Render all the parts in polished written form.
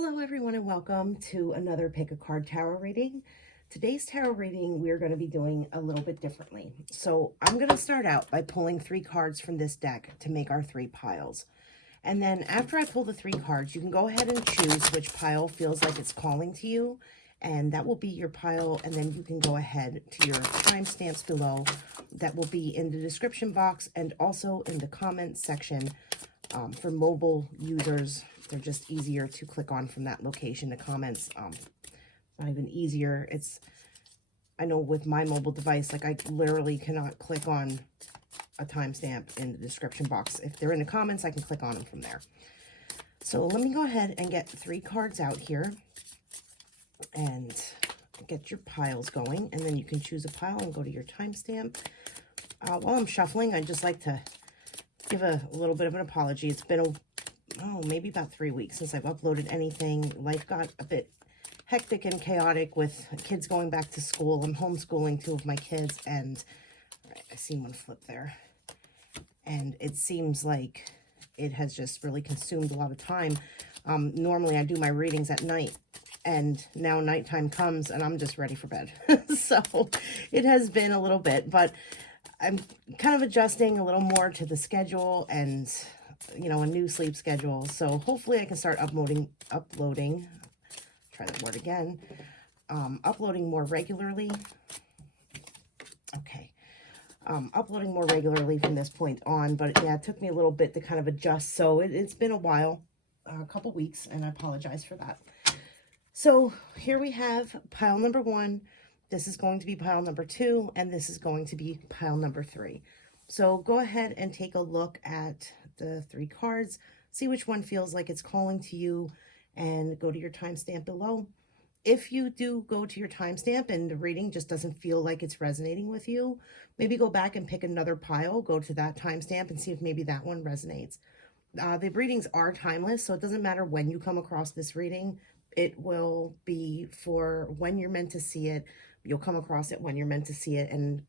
Hello everyone and welcome to another Pick a Card Tarot reading. Today's tarot reading we're going to be doing a little bit differently. So I'm going to start out by pulling 3 cards from this deck to make our 3 piles. And then after I pull the 3 cards, you can go ahead and choose which pile feels like it's calling to you. And that will be your pile, and then you can go ahead to your timestamps below. That will be in the description box and also in the comments section. For mobile users, they're just easier to click on from that location. The comments, not even easier. I know with my mobile device, like I literally cannot click on a timestamp in the description box. If they're in the comments, I can click on them from there. So let me go ahead and get 3 cards out here and get your piles going. And then you can choose a pile and go to your timestamp. While I'm shuffling, I'd just like to give a little bit of an apology. It's been maybe about 3 weeks since I've uploaded anything. Life got a bit hectic and chaotic with kids going back to school. I'm homeschooling 2 of my kids, and I see one flip there. And it seems like it has just really consumed a lot of time. Normally I do my readings at night, and now nighttime comes and I'm just ready for bed. So it has been a little bit, but I'm kind of adjusting a little more to the schedule and, you know, a new sleep schedule. So hopefully I can start uploading, try that word again, uploading more regularly. Okay. Uploading more regularly from this point on, but yeah, it took me a little bit to kind of adjust. So it's been a while, a couple weeks, and I apologize for that. So here we have pile number 1. This is going to be pile number 2, and this is going to be pile number 3. So go ahead and take a look at the 3 cards, see which one feels like it's calling to you, and go to your timestamp below. If you do go to your timestamp and the reading just doesn't feel like it's resonating with you, maybe go back and pick another pile, go to that timestamp and see if maybe that one resonates. The readings are timeless, so it doesn't matter when you come across this reading. It will be for when you're meant to see it. You'll come across it when you're meant to see it, and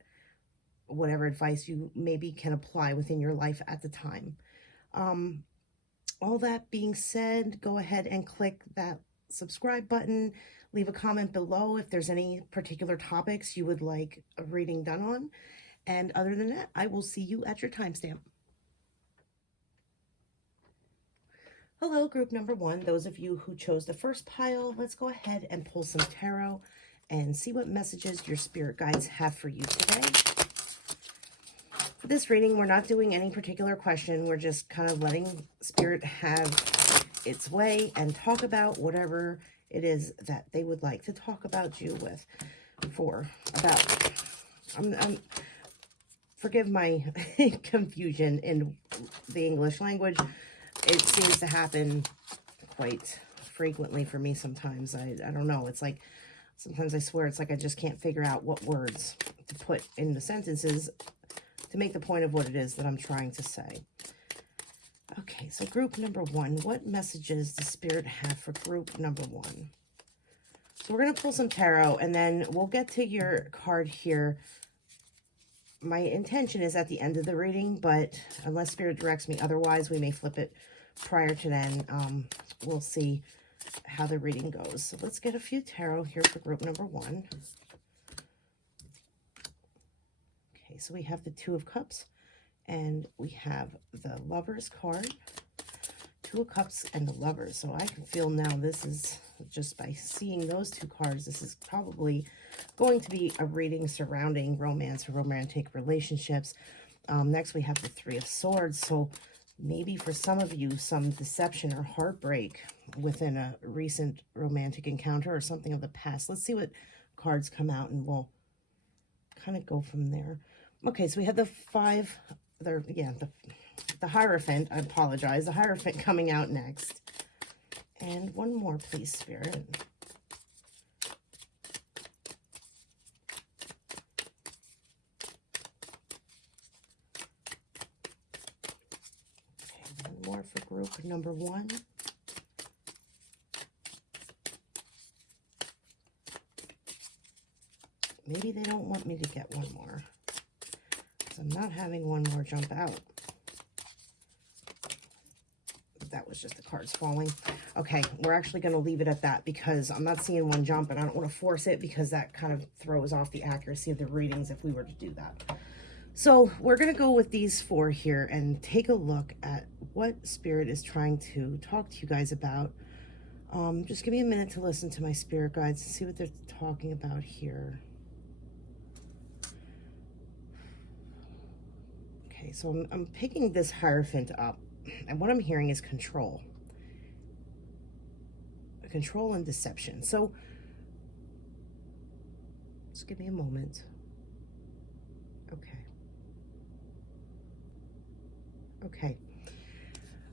whatever advice you maybe can apply within your life at the time. All that being said, go ahead and click that subscribe button. Leave a comment below if there's any particular topics you would like a reading done on. And other than that, I will see you at your timestamp. Hello, group number 1. Those of you who chose the first pile, let's go ahead and pull some tarot and see what messages your spirit guides have for you today. For this reading, we're not doing any particular question. We're just kind of letting spirit have its way and talk about whatever it is that they would like to talk about you with. Forgive my confusion in the English language. It seems to happen quite frequently for me sometimes. I don't know. It's like, sometimes I swear it's like I just can't figure out what words to put in the sentences to make the point of what it is that I'm trying to say. Okay, so group number 1, what messages does Spirit have for group number 1? So we're going to pull some tarot, and then we'll get to your card here. My intention is at the end of the reading, but unless Spirit directs me otherwise, we may flip it prior to then. We'll see how the reading goes. So let's get a few tarot here for group number 1. Okay, so we have the 2 of Cups, and we have the Lovers card, 2 of Cups and the Lovers. So I can feel now this is, just by seeing those 2 cards, this is probably going to be a reading surrounding romance or romantic relationships. Next, we have the 3 of Swords. So maybe for some of you, some deception or heartbreak within a recent romantic encounter or something of the past. Let's see what cards come out, and we'll kind of go from there. Okay, so we have the 5, the Hierophant. I apologize. The Hierophant coming out next. And one more, please, Spirit. Okay, one more for group number 1. Maybe they don't want me to get one more, because I'm not having one more jump out. that was just the cards falling. Okay, we're actually going to leave it at that because I'm not seeing one jump and I don't want to force it because that kind of throws off the accuracy of the readings if we were to do that. So we're going to go with these 4 here and take a look at what Spirit is trying to talk to you guys about. Just give me a minute to listen to my spirit guides and see what they're talking about here. Okay, so I'm picking this Hierophant up, and what I'm hearing is control. Control and deception. So, just give me a moment.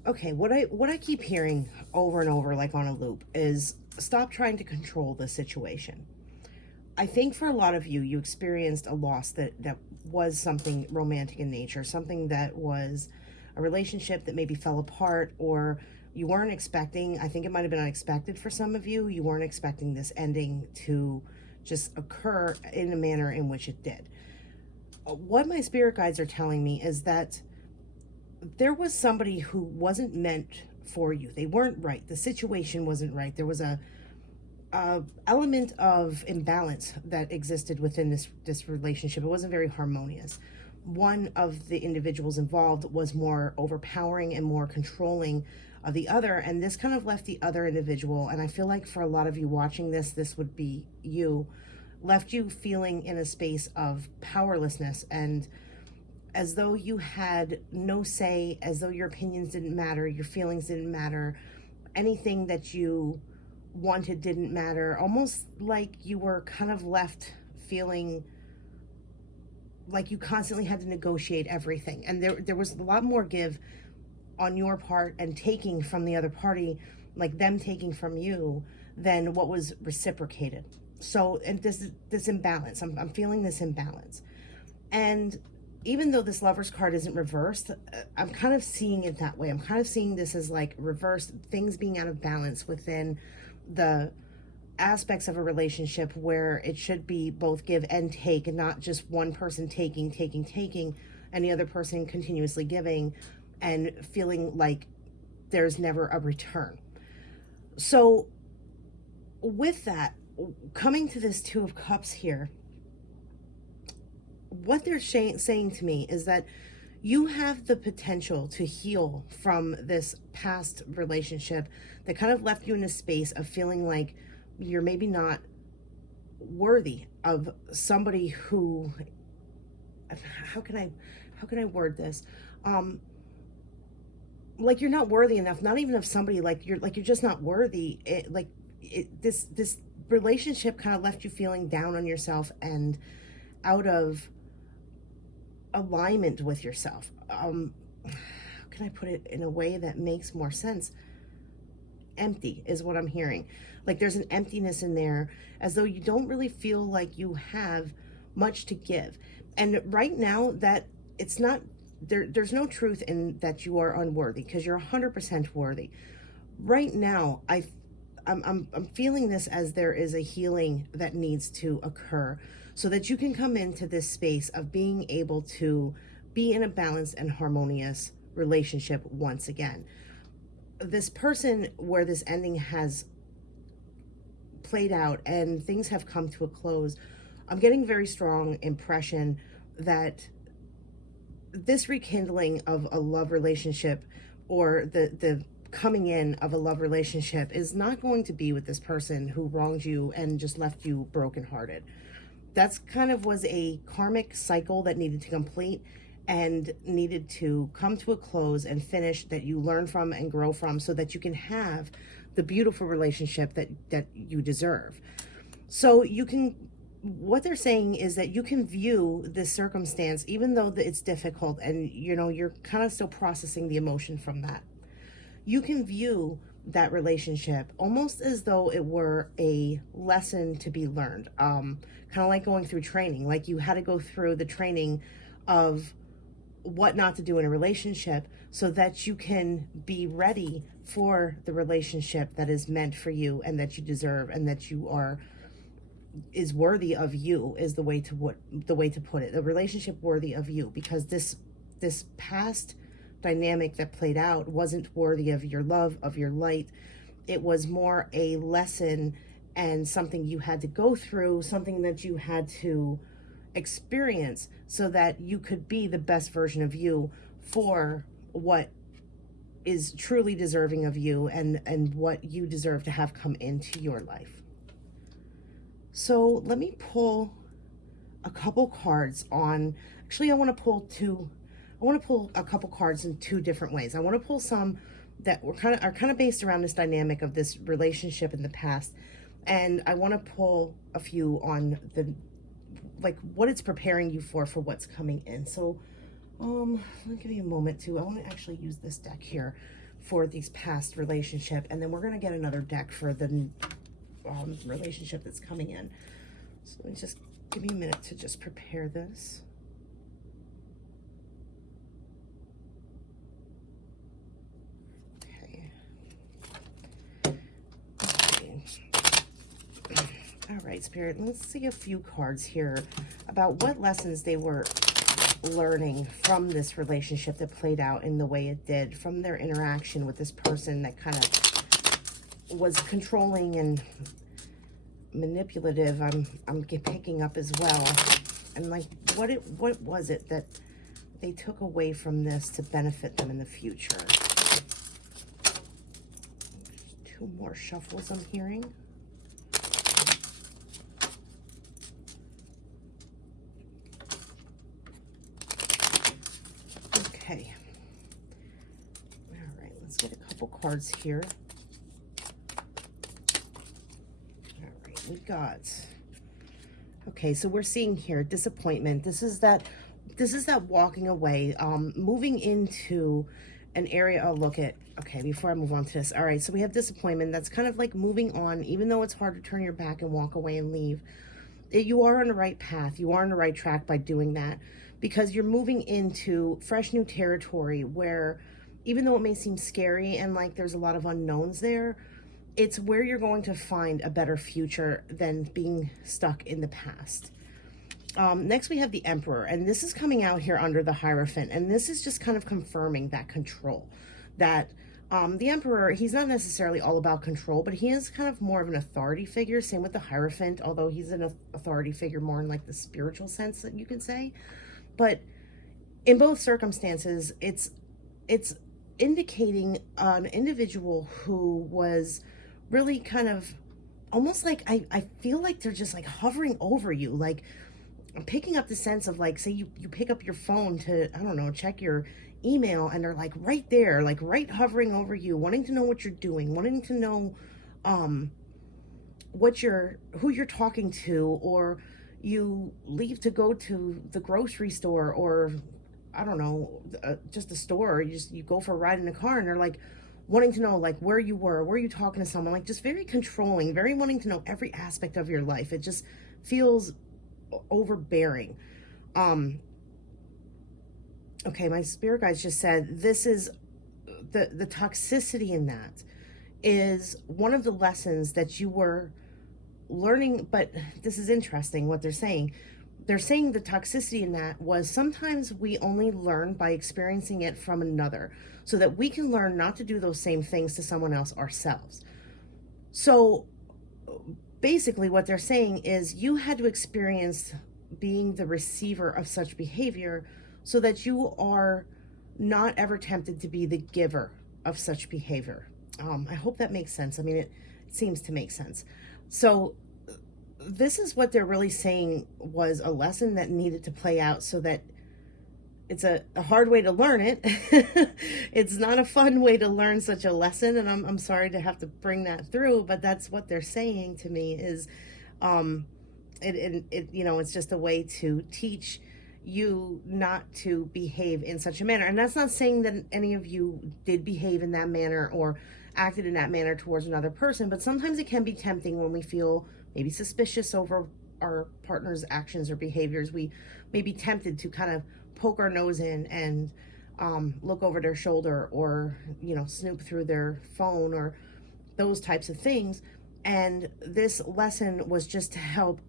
Okay, what I keep hearing over and over, like on a loop, is stop trying to control the situation. I think for a lot of you, you experienced a loss that was something romantic in nature, something that was a relationship that maybe fell apart, or you weren't expecting. I think it might have been unexpected for some of you. You weren't expecting this ending to just occur in the manner in which it did. What my spirit guides are telling me is that there was somebody who wasn't meant for you. They weren't right. The situation wasn't right. There was a element of imbalance that existed within this relationship. It wasn't very harmonious. One of the individuals involved was more overpowering and more controlling of the other, and this kind of left the other individual, and I feel like for a lot of you watching this would be you, left you feeling in a space of powerlessness, and as though you had no say, as though your opinions didn't matter, your feelings didn't matter, anything that you wanted didn't matter, almost like you were kind of left feeling like you constantly had to negotiate everything. And there was a lot more give on your part and taking from the other party, like them taking from you, than what was reciprocated. So, and this imbalance, I'm feeling this imbalance. And even though this Lover's card isn't reversed, I'm kind of seeing it that way. I'm kind of seeing this as like reversed, things being out of balance within the aspects of a relationship where it should be both give and take, and not just one person taking, and the other person continuously giving and feeling like there's never a return. So with that, coming to this Two of Cups here, what they're saying to me is that you have the potential to heal from this past relationship that kind of left you in a space of feeling like you're maybe not worthy of somebody who, how can I word this? Like you're not worthy enough, not even of somebody, like you're just not worthy. This relationship kind of left you feeling down on yourself and out of alignment with yourself. How can I put it in a way that makes more sense? Empty is what I'm hearing. Like there's an emptiness in there, as though you don't really feel like you have much to give. And right now, that it's not there's no truth in that you are unworthy, because you're 100% worthy. Right now, I'm feeling this as there is a healing that needs to occur, so that you can come into this space of being able to be in a balanced and harmonious relationship once again. This person where this ending has played out and things have come to a close, I'm getting very strong impression that this rekindling of a love relationship, or the coming in of a love relationship, is not going to be with this person who wronged you and just left you brokenhearted. That's kind of was a karmic cycle that needed to complete and needed to come to a close and finish, that you learn from and grow from, so that you can have the beautiful relationship that you deserve. So you can, what they're saying is that you can view this circumstance, even though it's difficult and you're kind of still processing the emotion from that, you can view that relationship almost as though it were a lesson to be learned. Kind of like going through training, like you had to go through the training of what not to do in a relationship, so that you can be ready for the relationship that is meant for you and that you deserve, and that is worthy of you, is the way to put it. The relationship worthy of you, because this past dynamic that played out wasn't worthy of your love, of your light. It was more a lesson and something you had to go through, something that you had to experience so that you could be the best version of you for what is truly deserving of you and what you deserve to have come into your life. So let me pull a couple cards on, actually I want to pull a couple cards in two different ways. I want to pull some that are kind of based around this dynamic of this relationship in the past, and I want to pull a few on the, like, what it's preparing you for what's coming in. So let me give you a moment too. I want to actually use this deck here for these past relationship, and then we're going to get another deck for the relationship that's coming in. So let me just give me a minute to just prepare this. All right, Spirit, let's see a few cards here about what lessons they were learning from this relationship that played out in the way it did, from their interaction with this person that kind of was controlling and manipulative. I'm picking up as well. And like, what was it that they took away from this to benefit them in the future? Two more shuffles I'm hearing. Okay. All right, let's get a couple cards here. All right, we got, okay, so we're seeing here disappointment. This is that walking away, moving into an area. I'll look at, okay, before I move on to this. All right, so we have disappointment. That's kind of like moving on, even though it's hard to turn your back and walk away and leave. You are on the right path. You are on the right track by doing that, because you're moving into fresh new territory where, even though it may seem scary and like there's a lot of unknowns there, it's where you're going to find a better future than being stuck in the past. Next, we have the Emperor, and this is coming out here under the Hierophant, and this is just kind of confirming that control. That the Emperor, he's not necessarily all about control, but he is kind of more of an authority figure. Same with the Hierophant, although he's an authority figure more in like the spiritual sense that you can say. But in both circumstances, it's indicating an individual who was really kind of almost like, I feel like they're just like hovering over you. Like, I'm picking up the sense of like, say you pick up your phone to, I don't know, check your email, and they're like right there, like right hovering over you, wanting to know what you're doing, wanting to know who you're talking to, or you leave to go to the grocery store, or I don't know, just a store, or you go for a ride in the car, and they're like wanting to know like where you were you talking to someone, like just very controlling, very wanting to know every aspect of your life. It just feels overbearing. Okay, my spirit guides just said this is the toxicity in that is one of the lessons that you were learning. But this is interesting what they're saying. They're saying the toxicity in that was sometimes we only learn by experiencing it from another, so that we can learn not to do those same things to someone else ourselves. So basically what they're saying is you had to experience being the receiver of such behavior so that you are not ever tempted to be the giver of such behavior. I hope that makes sense. I mean, it seems to make sense. So this is what they're really saying was a lesson that needed to play out, so that it's a hard way to learn it. It's not a fun way to learn such a lesson, and I'm sorry to have to bring that through, but that's what they're saying to me is, it's just a way to teach you not to behave in such a manner. And that's not saying that any of you did behave in that manner or acted in that manner towards another person, but sometimes it can be tempting when we feel maybe suspicious over our partner's actions or behaviors. We may be tempted to kind of poke our nose in and look over their shoulder, or snoop through their phone, or those types of things. And this lesson was just to help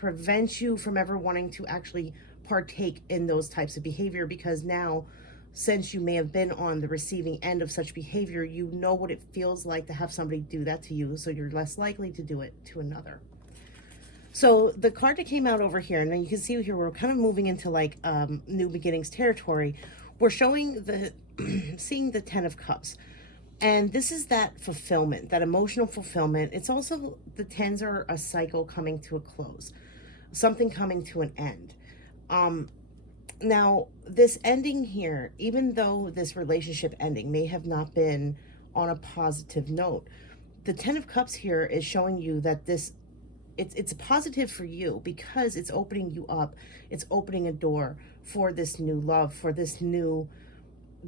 prevent you from ever wanting to actually partake in those types of behavior, because now since you may have been on the receiving end of such behavior, you know what it feels like to have somebody do that to you, so you're less likely to do it to another. So the card that came out over here, and then you can see here, we're kind of moving into like new beginnings territory. We're showing the, seeing the 10 of Cups. And this is that fulfillment, that emotional fulfillment. It's also, the 10s are a cycle coming to a close, something coming to an end. Now, this ending here, even though this relationship ending may have not been on a positive note, the 10 of Cups here is showing you that this, it's positive for you because it's opening you up. It's opening a door for this new love, for this new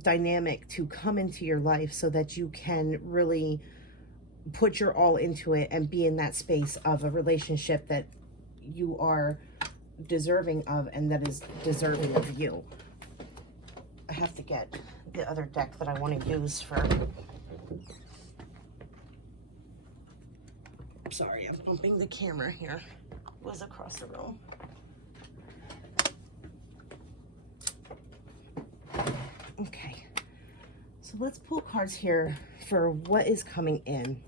dynamic to come into your life so that you can really put your all into it and be in that space of a relationship that you are deserving of and that is deserving of you. I have to get the other deck that I want to use for... Sorry, I'm bumping the camera here. It was across the room. Okay, so let's pull cards here for what is coming in,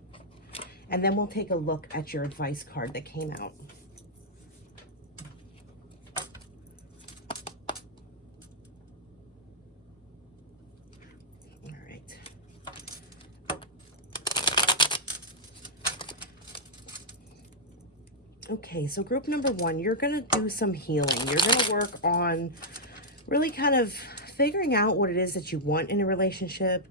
and then we'll take a look at your advice card that came out. All right. Okay, so group number 1, you're going to do some healing. You're going to work on really kind of figuring out what it is that you want in a relationship,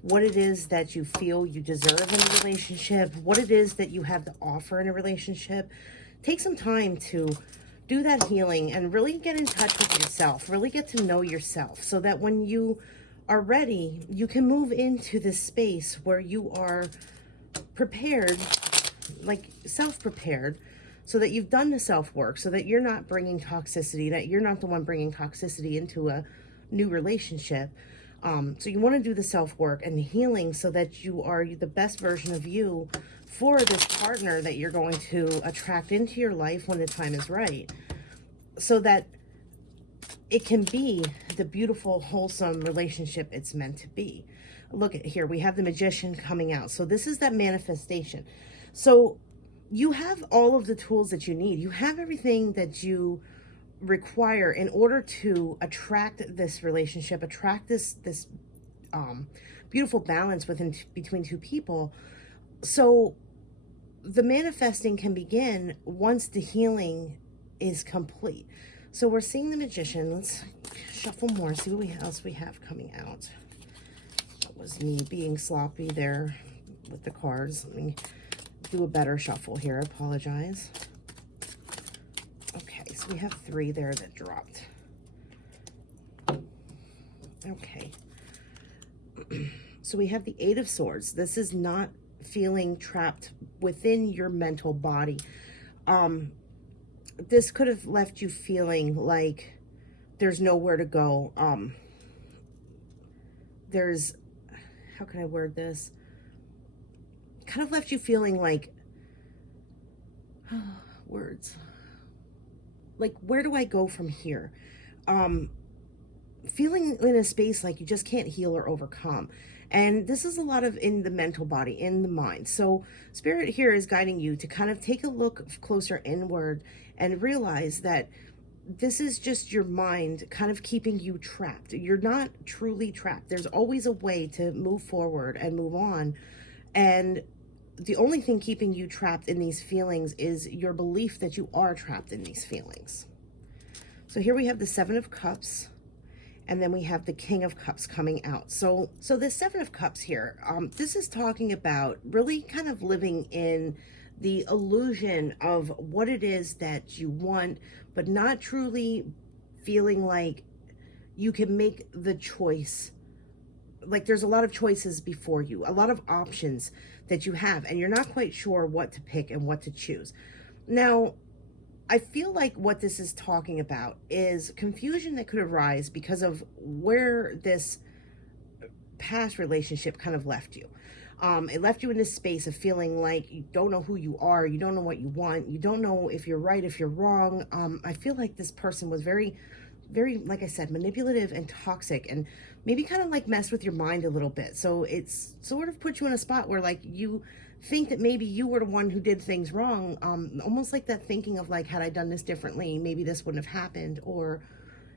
what it is that you feel you deserve in a relationship, what it is that you have to offer in a relationship. Take some time to do that healing and really get in touch with yourself, really get to know yourself so that when you are ready, you can move into this space where you are prepared, like self-prepared, so that you've done the self-work, so that you're not bringing toxicity, that you're not the one bringing toxicity into a new relationship. So you want to do the self-work and the healing so that you are the best version of you for this partner that you're going to attract into your life when the time is right, so that it can be the beautiful, wholesome relationship it's meant to be. Look at here, we have the Magician coming out. So this is that manifestation. So you have all of the tools that you need. You have everything that you require in order to attract this relationship, attract this beautiful balance between two people. So the manifesting can begin once the healing is complete. So we're seeing the Magician. Let's shuffle more, see what else we have coming out. That was me being sloppy there with the cards. Let me do a better shuffle here. I apologize. Okay, so we have 3 there that dropped. Okay. So we have the 8 of Swords. This is not feeling trapped within your mental body. This could have left you feeling like there's nowhere to go. There's, how can I word this? Kind of left you feeling like, words. Like, where do I go from here? Feeling in a space like you just can't heal or overcome. And this is a lot of in the mental body, in the mind. So Spirit here is guiding you to kind of take a look closer inward and realize that this is just your mind kind of keeping you trapped. You're not truly trapped. There's always a way to move forward and move on. And the only thing keeping you trapped in these feelings is your belief that you are trapped in these feelings. So here we have the 7 of Cups, and then we have the King of Cups coming out. So the 7 of Cups here, this is talking about really kind of living in the illusion of what it is that you want, but not truly feeling like you can make the choice. Like there's a lot of choices before you, a lot of options that you have, and you're not quite sure what to pick and what to choose. Now, I feel like what this is talking about is confusion that could arise because of where this past relationship kind of left you. It left you in this space of feeling like you don't know who you are, you don't know what you want, you don't know if you're right, if you're wrong. I feel like this person was very, very, like I said, manipulative and toxic, and maybe kind of like messed with your mind a little bit. So it's sort of put you in a spot where like you think that maybe you were the one who did things wrong. Almost like that thinking of like, had I done this differently, maybe this wouldn't have happened, or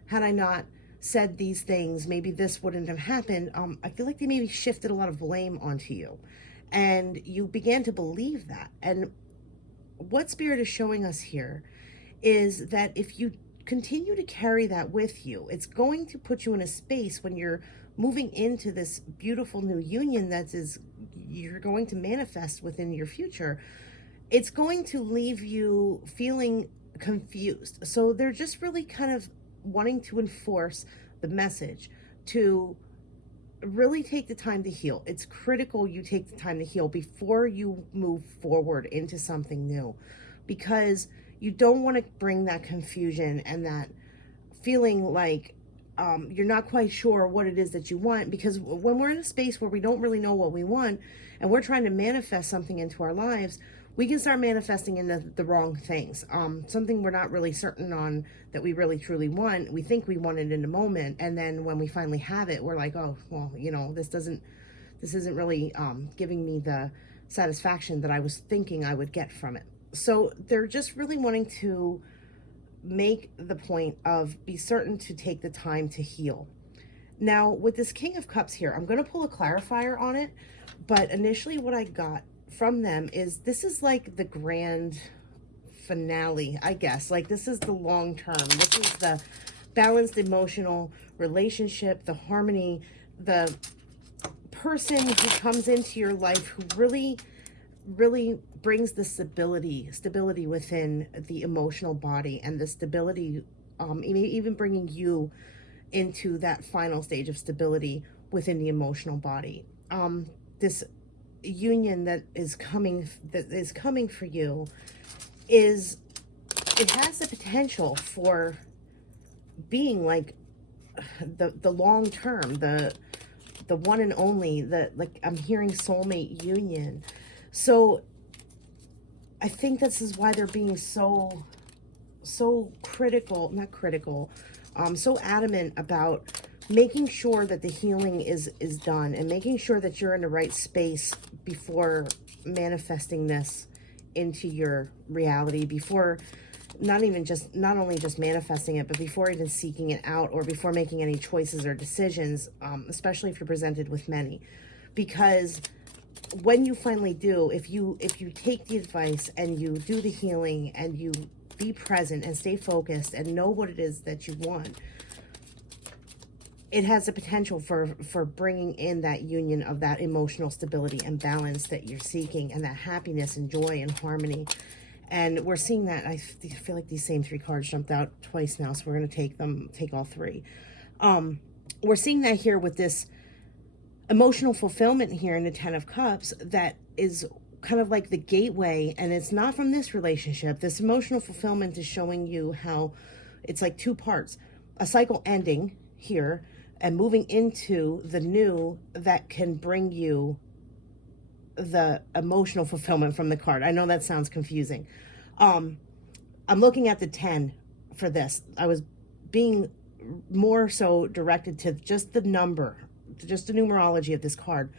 had I not said these things, maybe this wouldn't have happened. I feel like they maybe shifted a lot of blame onto you, and you began to believe that. And what Spirit is showing us here is that if you continue to carry that with you, it's going to put you in a space when you're moving into this beautiful new union that is you're going to manifest within your future. It's going to leave you feeling confused. So they're just really kind of wanting to enforce the message to really take the time to heal. It's critical you take the time to heal before you move forward into something new, because you don't want to bring that confusion and that feeling like you're not quite sure what it is that you want. Because when we're in a space where we don't really know what we want and we're trying to manifest something into our lives, we can start manifesting into the wrong things. Something we're not really certain on that we really truly want. We think we want it in a moment, and then when we finally have it, we're like, oh, well, you know, this isn't really giving me the satisfaction that I was thinking I would get from it. So they're just really wanting to make the point of be certain to take the time to heal. Now, with this King of Cups here, I'm going to pull a clarifier on it, but initially what I got from them is this is like the grand finale, I guess. Like, this is the long term. This is the balanced emotional relationship, the harmony, the person who comes into your life who really brings the stability within the emotional body, and the stability, even bringing you into that final stage of stability within the emotional body. This union that is coming for you it has the potential for being like the long term, the one and only, like I'm hearing soulmate union. So I think this is why they're being so critical, not critical, so adamant about making sure that the healing is done, and making sure that you're in the right space before manifesting this into your reality, before not only just manifesting it, but before even seeking it out, or before making any choices or decisions, especially if you're presented with many. Because when you finally do, if you take the advice and you do the healing and you be present and stay focused and know what it is that you want, it has the potential for bringing in that union of that emotional stability and balance that you're seeking, and that happiness and joy and harmony. And we're seeing that. I feel like these same three cards jumped out twice now, so we're going to take all three. We're seeing that here with this emotional fulfillment here in the Ten of Cups, that is kind of like the gateway, and it's not from this relationship. This emotional fulfillment is showing you how it's like two parts: a cycle ending here and moving into the new that can bring you the emotional fulfillment from the card. I know that sounds confusing. I'm looking at the 10 for this. I was being more so directed to just the number, just the numerology of this card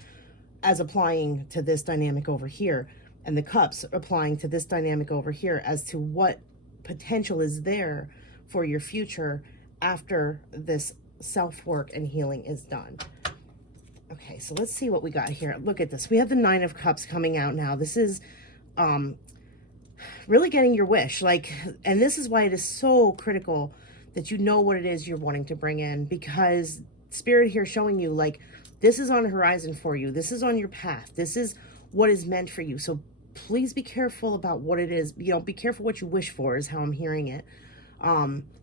as applying to this dynamic over here, and the cups applying to this dynamic over here as to what potential is there for your future after this self-work and healing is done. Okay, so let's see what we got here. Look at this. We have the Nine of Cups coming out now. This is really getting your wish. Like, and this is why it is so critical that you know what it is you're wanting to bring in, because Spirit here showing you, like, this is on the horizon for you. This is on your path. This is what is meant for you. So please be careful about what it is. You know, be careful what you wish for, is how I'm hearing it.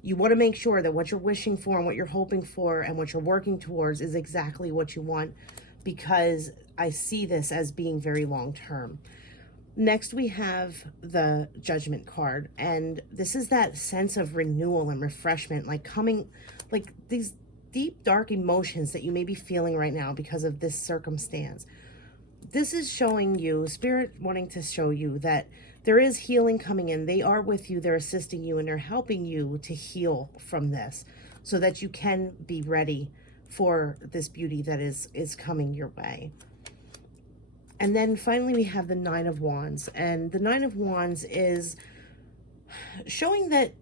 You want to make sure that what you're wishing for and what you're hoping for and what you're working towards is exactly what you want, because I see this as being very long term. Next, we have the Judgment card, and this is that sense of renewal and refreshment, like coming, like these deep, dark emotions that you may be feeling right now because of this circumstance. This is showing you, Spirit wanting to show you that there is healing coming in. They are with you, they're assisting you, and they're helping you to heal from this so that you can be ready for this beauty that is coming your way. And then finally we have the Nine of Wands, and the Nine of Wands is showing that,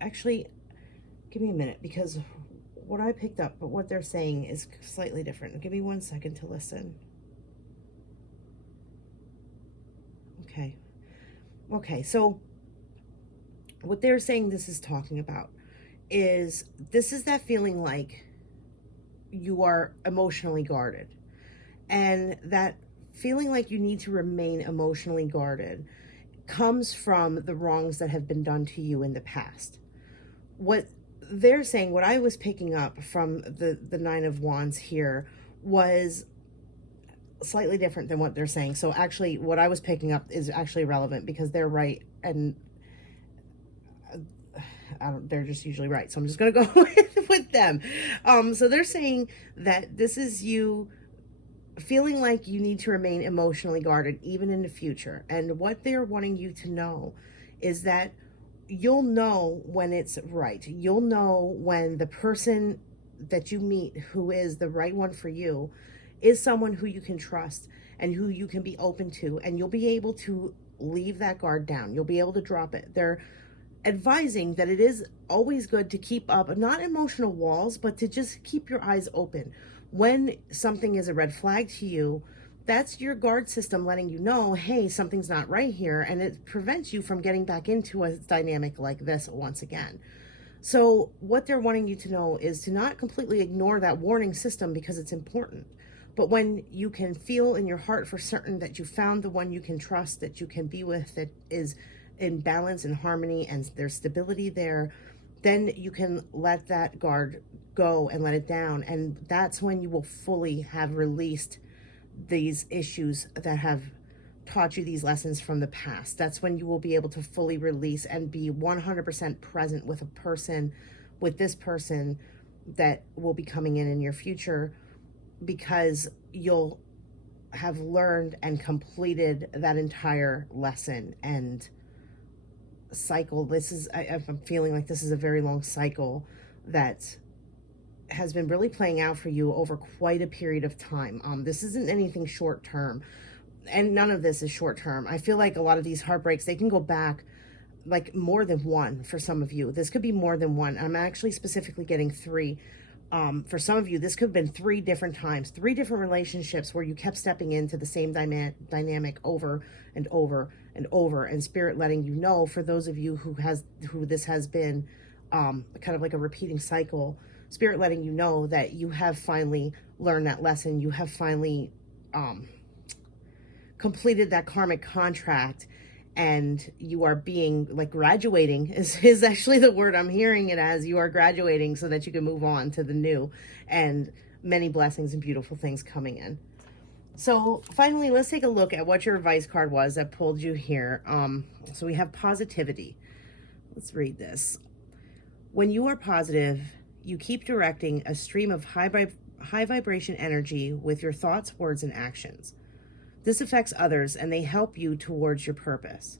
actually, give me a minute, because what I picked up, but what they're saying is slightly different. Give me 1 second to listen. Okay, so what they're saying this is talking about is, this is that feeling like you are emotionally guarded. And that feeling like you need to remain emotionally guarded comes from the wrongs that have been done to you in the past. What they're saying, what I was picking up from the Nine of Wands here, was slightly different than what they're saying. So actually what I was picking up is actually relevant, because they're right, and they're just usually right. So I'm just going to go with them. So they're saying that this is you feeling like you need to remain emotionally guarded even in the future. And what they're wanting you to know is that you'll know when it's right. You'll know when the person that you meet who is the right one for you is someone who you can trust and who you can be open to, and you'll be able to leave that guard down. You'll be able to drop it. They're advising that it is always good to keep up, not emotional walls, but to just keep your eyes open. When something is a red flag to you, that's your guard system letting you know, hey, something's not right here, and it prevents you from getting back into a dynamic like this once again. So what they're wanting you to know is to not completely ignore that warning system, because it's important. But when you can feel in your heart for certain that you found the one you can trust, that you can be with, that is in balance and harmony, and there's stability there, then you can let that guard go and let it down. And that's when you will fully have released these issues that have taught you these lessons from the past. That's when you will be able to fully release and be 100% present with a person, with this person that will be coming in your future, because you'll have learned and completed that entire lesson and cycle. This is, I'm feeling like this is a very long cycle that has been really playing out for you over quite a period of time. This isn't anything short term, and none of this is short term. I feel like a lot of these heartbreaks, they can go back like more than one. For some of you, this could be more than one. I'm actually specifically getting 3. For some of you, this could have been 3 different times, 3 different relationships where you kept stepping into the same dynamic over and over and over, and spirit letting you know, for those of you who this has been kind of like a repeating cycle, spirit letting you know that you have finally learned that lesson. You have finally completed that karmic contract, and you are being like graduating is actually the word I'm hearing it as. You are graduating so that you can move on to the new, and many blessings and beautiful things coming in. So finally, let's take a look at what your advice card was that pulled you here. So we have positivity. Let's read this. When you are positive, you keep directing a stream of high vibration energy with your thoughts, words, and actions. This affects others, and they help you towards your purpose.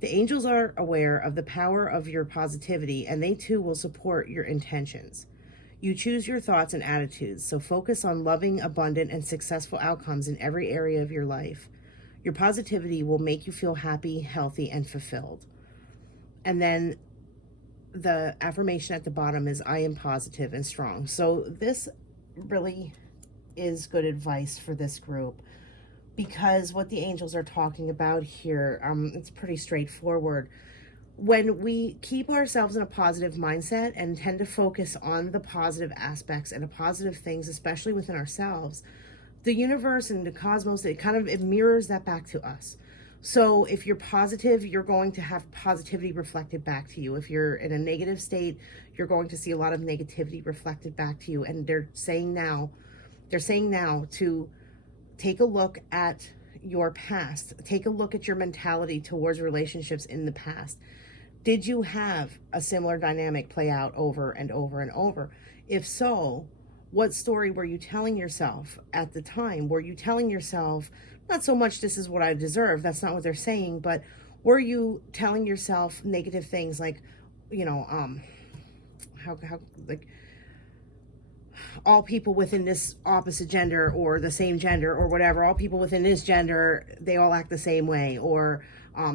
The angels are aware of the power of your positivity, and they too will support your intentions. You choose your thoughts and attitudes, so focus on loving, abundant, and successful outcomes in every area of your life. Your positivity will make you feel happy, healthy, and fulfilled. And then the affirmation at the bottom is, I am positive and strong. So this really is good advice for this group, because what the angels are talking about here, it's pretty straightforward. When we keep ourselves in a positive mindset and tend to focus on the positive aspects and the positive things, especially within ourselves, the universe and the cosmos, it mirrors that back to us. So if you're positive, you're going to have positivity reflected back to you. If you're in a negative state, you're going to see a lot of negativity reflected back to you. And they're saying now to take a look at your past. Take a look at your mentality towards relationships in the past. Did you have a similar dynamic play out over and over and over? If so, what story were you telling yourself at the time? Were you telling yourself, not so much this is what I deserve, that's not what they're saying, but were you telling yourself negative things like, all people within this opposite gender or the same gender or whatever, all people within this gender, they all act the same way, or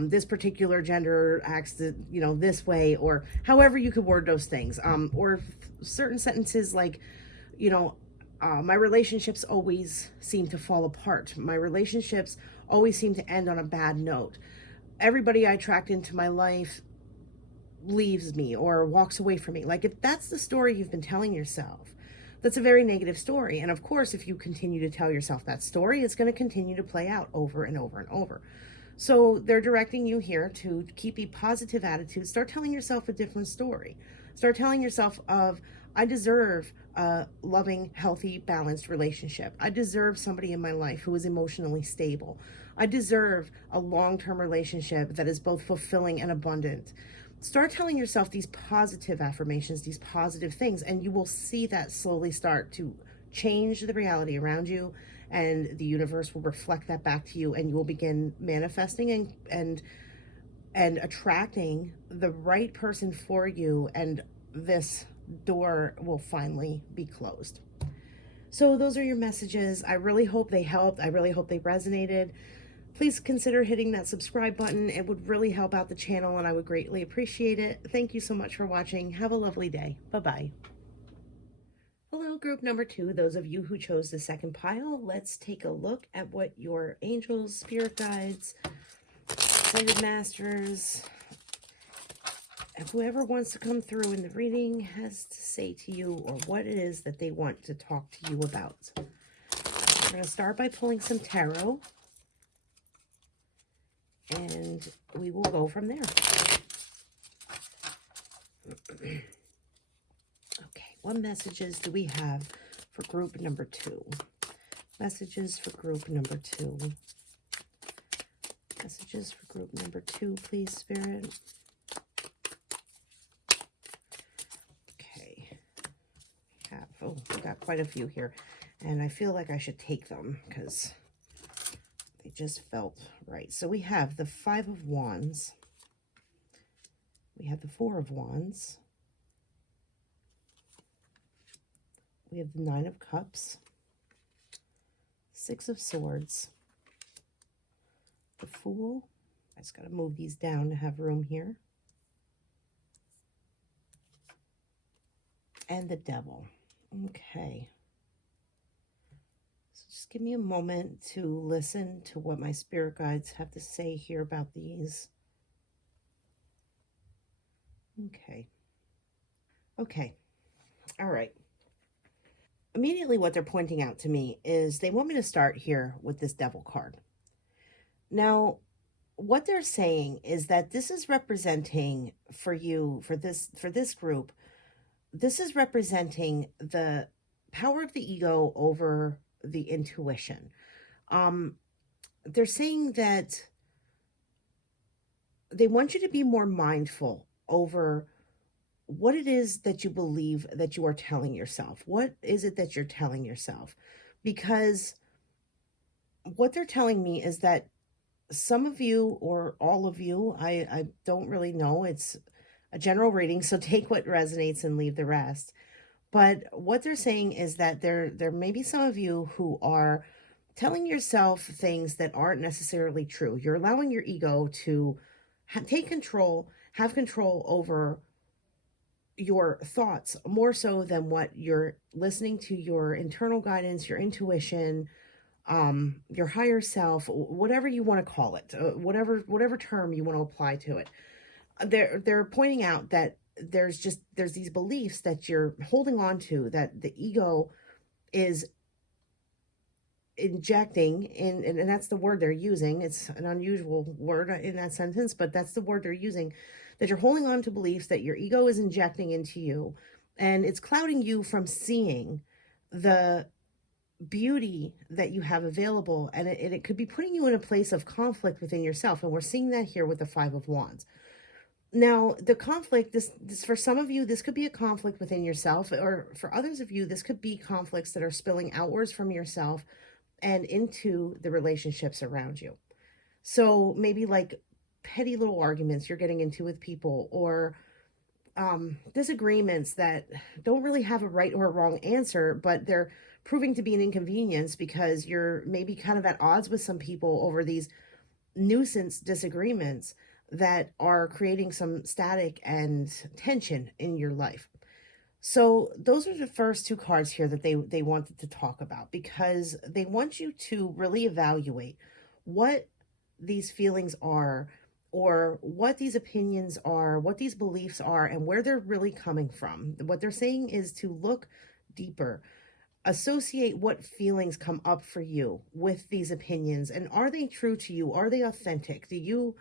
this particular gender acts this way, or however you could word those things, or certain sentences like, my relationships always seem to fall apart. My relationships always seem to end on a bad note. Everybody I attract into my life leaves me or walks away from me. Like, if that's the story you've been telling yourself, that's a very negative story. And of course, if you continue to tell yourself that story, it's going to continue to play out over and over and over. So they're directing you here to keep a positive attitude. Start telling yourself a different story. Start telling yourself of, I deserve a loving, healthy, balanced relationship. I deserve somebody in my life who is emotionally stable. I deserve a long-term relationship that is both fulfilling and abundant. Start telling yourself these positive affirmations, these positive things, and you will see that slowly start to change the reality around you, and the universe will reflect that back to you, and you will begin manifesting and attracting the right person for you, and this door will finally be closed. So those are your messages. I really hope they helped. I really hope they resonated. Please consider hitting that subscribe button. It would really help out the channel, and I would greatly appreciate it. Thank you so much for watching. Have a lovely day. Bye-bye. Hello, group number 2. Those of you who chose the second pile, let's take a look at what your angels, spirit guides, ascended masters, and whoever wants to come through in the reading has to say to you, or what it is that they want to talk to you about. We're going to start by pulling some tarot, and we will go from there. Okay, what messages do we have for group number 2? Messages for group number 2. Messages for group number 2, please, Spirit. Okay. We got quite a few here, and I feel like I should take them because they just felt right. So we have the 5 of Wands. We have the 4 of Wands. We have the 9 of Cups. 6 of Swords. The Fool. I just got to move these down to have room here. And the Devil. Okay. So just give me a moment to listen to what my spirit guides have to say here about these. Okay. Okay. All right. Immediately what they're pointing out to me is they want me to start here with this Devil card. Now, what they're saying is that this is representing for you, for this group, this is representing the power of the ego over the intuition. They're saying that they want you to be more mindful over what it is that you believe that you are telling yourself. What is it that you're telling yourself? Because what they're telling me is that some of you, or all of you, I don't really know, it's a general reading, so take what resonates and leave the rest. But what they're saying is that there may be some of you who are telling yourself things that aren't necessarily true. You're allowing your ego to take control, have control over your thoughts more so than what you're listening to, your internal guidance, your intuition, your higher self, whatever you want to call it, whatever term you want to apply to it. They're pointing out that there's these beliefs that you're holding on to, that the ego is injecting in, and that's the word they're using. It's an unusual word in that sentence, but that's the word they're using, that you're holding on to beliefs that your ego is injecting into you, and it's clouding you from seeing the beauty that you have available, and it could be putting you in a place of conflict within yourself, and we're seeing that here with the 5 of Wands. Now, the conflict, this for some of you, this could be a conflict within yourself, or for others of you, this could be conflicts that are spilling outwards from yourself and into the relationships around you. So maybe like petty little arguments you're getting into with people, or disagreements that don't really have a right or a wrong answer, but they're proving to be an inconvenience because you're maybe kind of at odds with some people over these nuisance disagreements that are creating some static and tension in your life. So those are the first two cards here that they wanted to talk about, because they want you to really evaluate what these feelings are, or what these opinions are, what these beliefs are, and where they're really coming from. What they're saying is to look deeper, associate what feelings come up for you with these opinions, and are they true to you? Are they authentic? Do you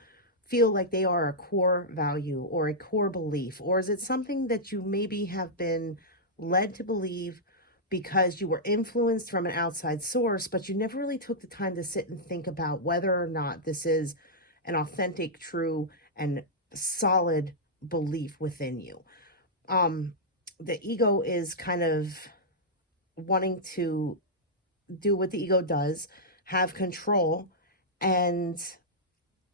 feel like they are a core value or a core belief, or is it something that you maybe have been led to believe because you were influenced from an outside source, but you never really took the time to sit and think about whether or not this is an authentic, true, and solid belief within you? The ego is kind of wanting to do what the ego does, have control, and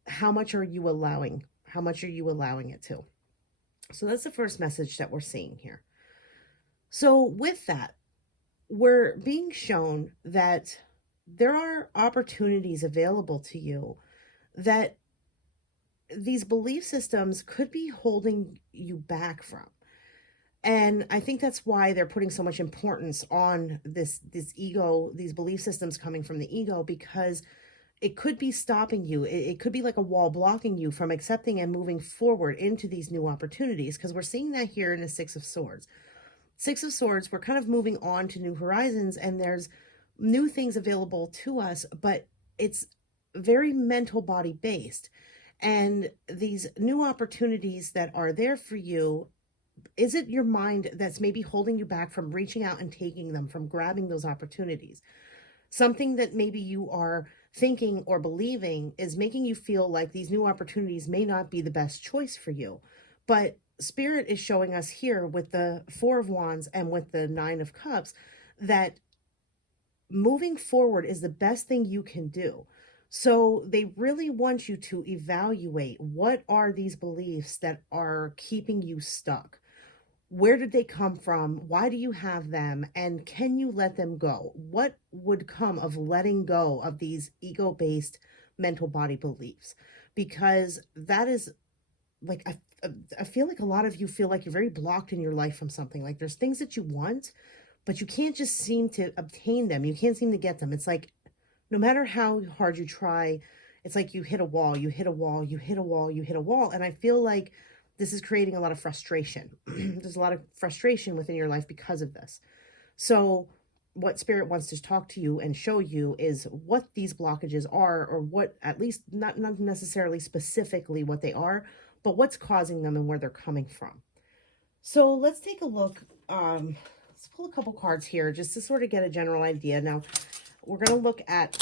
how much are you allowing? How much are you allowing it to? So that's the first message that we're seeing here. So with that, we're being shown that there are opportunities available to you that these belief systems could be holding you back from. And I think that's why they're putting so much importance on this ego, these belief systems coming from the ego, because it could be stopping you. It could be like a wall blocking you from accepting and moving forward into these new opportunities, because we're seeing that here in the Six of Swords. Six of Swords, we're kind of moving on to new horizons, and there's new things available to us, but it's very mental body based. And these new opportunities that are there for you, is it your mind that's maybe holding you back from reaching out and taking them, from grabbing those opportunities? Something that maybe you are thinking or believing is making you feel like these new opportunities may not be the best choice for you. But Spirit is showing us here with the Four of Wands and with the Nine of Cups that moving forward is the best thing you can do. So they really want you to evaluate, what are these beliefs that are keeping you stuck? Where did they come from? Why do you have them? And can you let them go? What would come of letting go of these ego-based mental body beliefs? Because that is like, I feel like a lot of you feel like you're very blocked in your life from something. Like there's things that you want, but you can't just seem to obtain them. You can't seem to get them. It's like, no matter how hard you try, it's like you hit a wall, you hit a wall, you hit a wall, you hit a wall. And I feel like this is creating a lot of frustration. There's a lot of frustration within your life because of this. So what Spirit wants to talk to you and show you is what these blockages are, or what, at least not necessarily specifically what they are, but what's causing them and where they're coming from. So let's take a look. Let's pull a couple cards here just to sort of get a general idea. Now, we're going to look at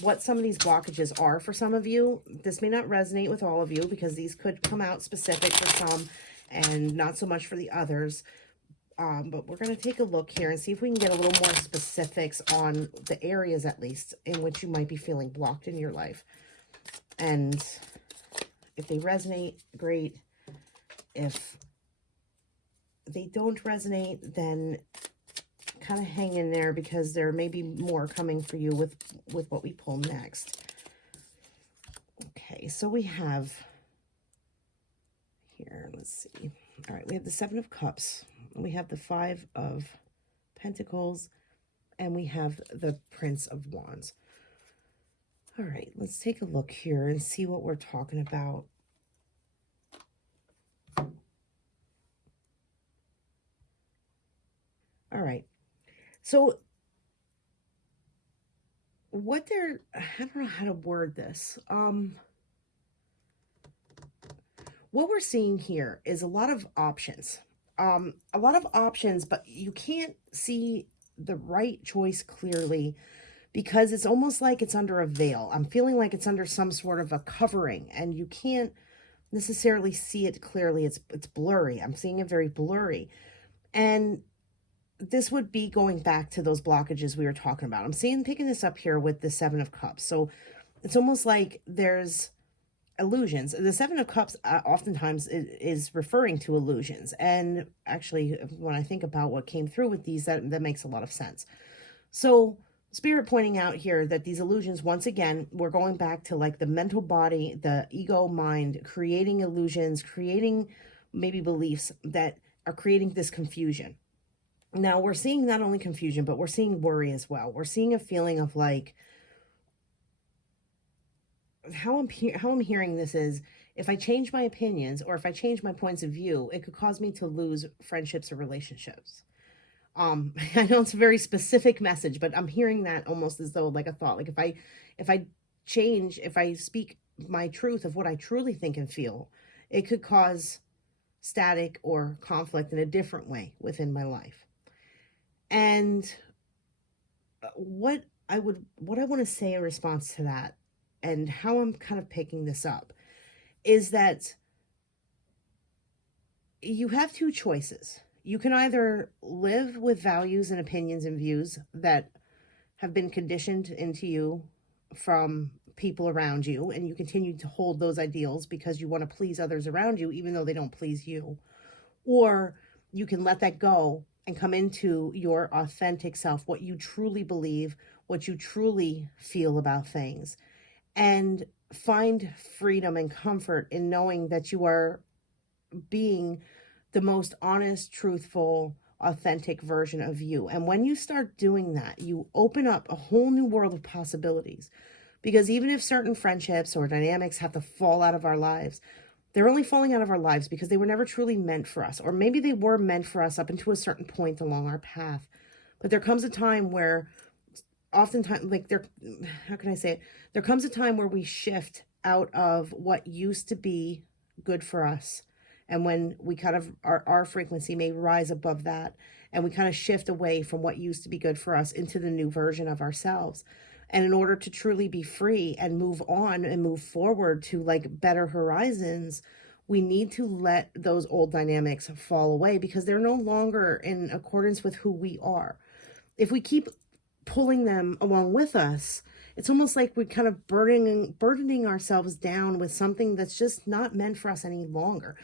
what some of these blockages are for some of you. This may not resonate with all of you, because these could come out specific for some and not so much for the others. But we're going to take a look here and see if we can get a little more specifics on the areas, at least, in which you might be feeling blocked in your life. And if they resonate, great. If they don't resonate, then kind of hang in there, because there may be more coming for you with what we pull next. Okay, so we have here, let's see. All right, we have the Seven of Cups, we have the Five of Pentacles, and we have the Prince of Wands. All right, let's take a look here and see what we're talking about. All right. So what they're, I don't know how to word this. What we're seeing here is a lot of options. But you can't see the right choice clearly, because it's almost like it's under a veil. I'm feeling like it's under some sort of a covering, and you can't necessarily see it clearly. It's blurry. I'm seeing it very blurry. And this would be going back to those blockages we were talking about. I'm picking this up here with the Seven of Cups. So it's almost like there's illusions. The Seven of Cups oftentimes is referring to illusions. And actually, when I think about what came through with these, that makes a lot of sense. So Spirit pointing out here that these illusions, once again, we're going back to like the mental body, the ego mind, creating illusions, creating maybe beliefs that are creating this confusion. Now we're seeing not only confusion, but we're seeing worry as well. We're seeing a feeling of like, how I'm hearing this is, if I change my opinions or if I change my points of view, it could cause me to lose friendships or relationships. I know it's a very specific message, but I'm hearing that almost as though like a thought. Like if I change, if I speak my truth of what I truly think and feel, it could cause static or conflict in a different way within my life. And what I want to say in response to that, and how I'm kind of picking this up, is that you have two choices. You can either live with values and opinions and views that have been conditioned into you from people around you, and you continue to hold those ideals because you want to please others around you, even though they don't please you. Or you can let that go and come into your authentic self, what you truly believe, what you truly feel about things, and find freedom and comfort in knowing that you are being the most honest, truthful, authentic version of you. And when you start doing that, you open up a whole new world of possibilities. Because even if certain friendships or dynamics have to fall out of our lives, they're only falling out of our lives because they were never truly meant for us. Or maybe they were meant for us up until a certain point along our path. But there comes a time where oftentimes, like how can I say it? There comes a time where we shift out of what used to be good for us. And when we kind of, our frequency may rise above that, and we kind of shift away from what used to be good for us into the new version of ourselves. And in order to truly be free and move on and move forward to like better horizons, we need to let those old dynamics fall away because they're no longer in accordance with who we are. If we keep pulling them along with us, it's almost like we're kind of burdening ourselves down with something that's just not meant for us any longer.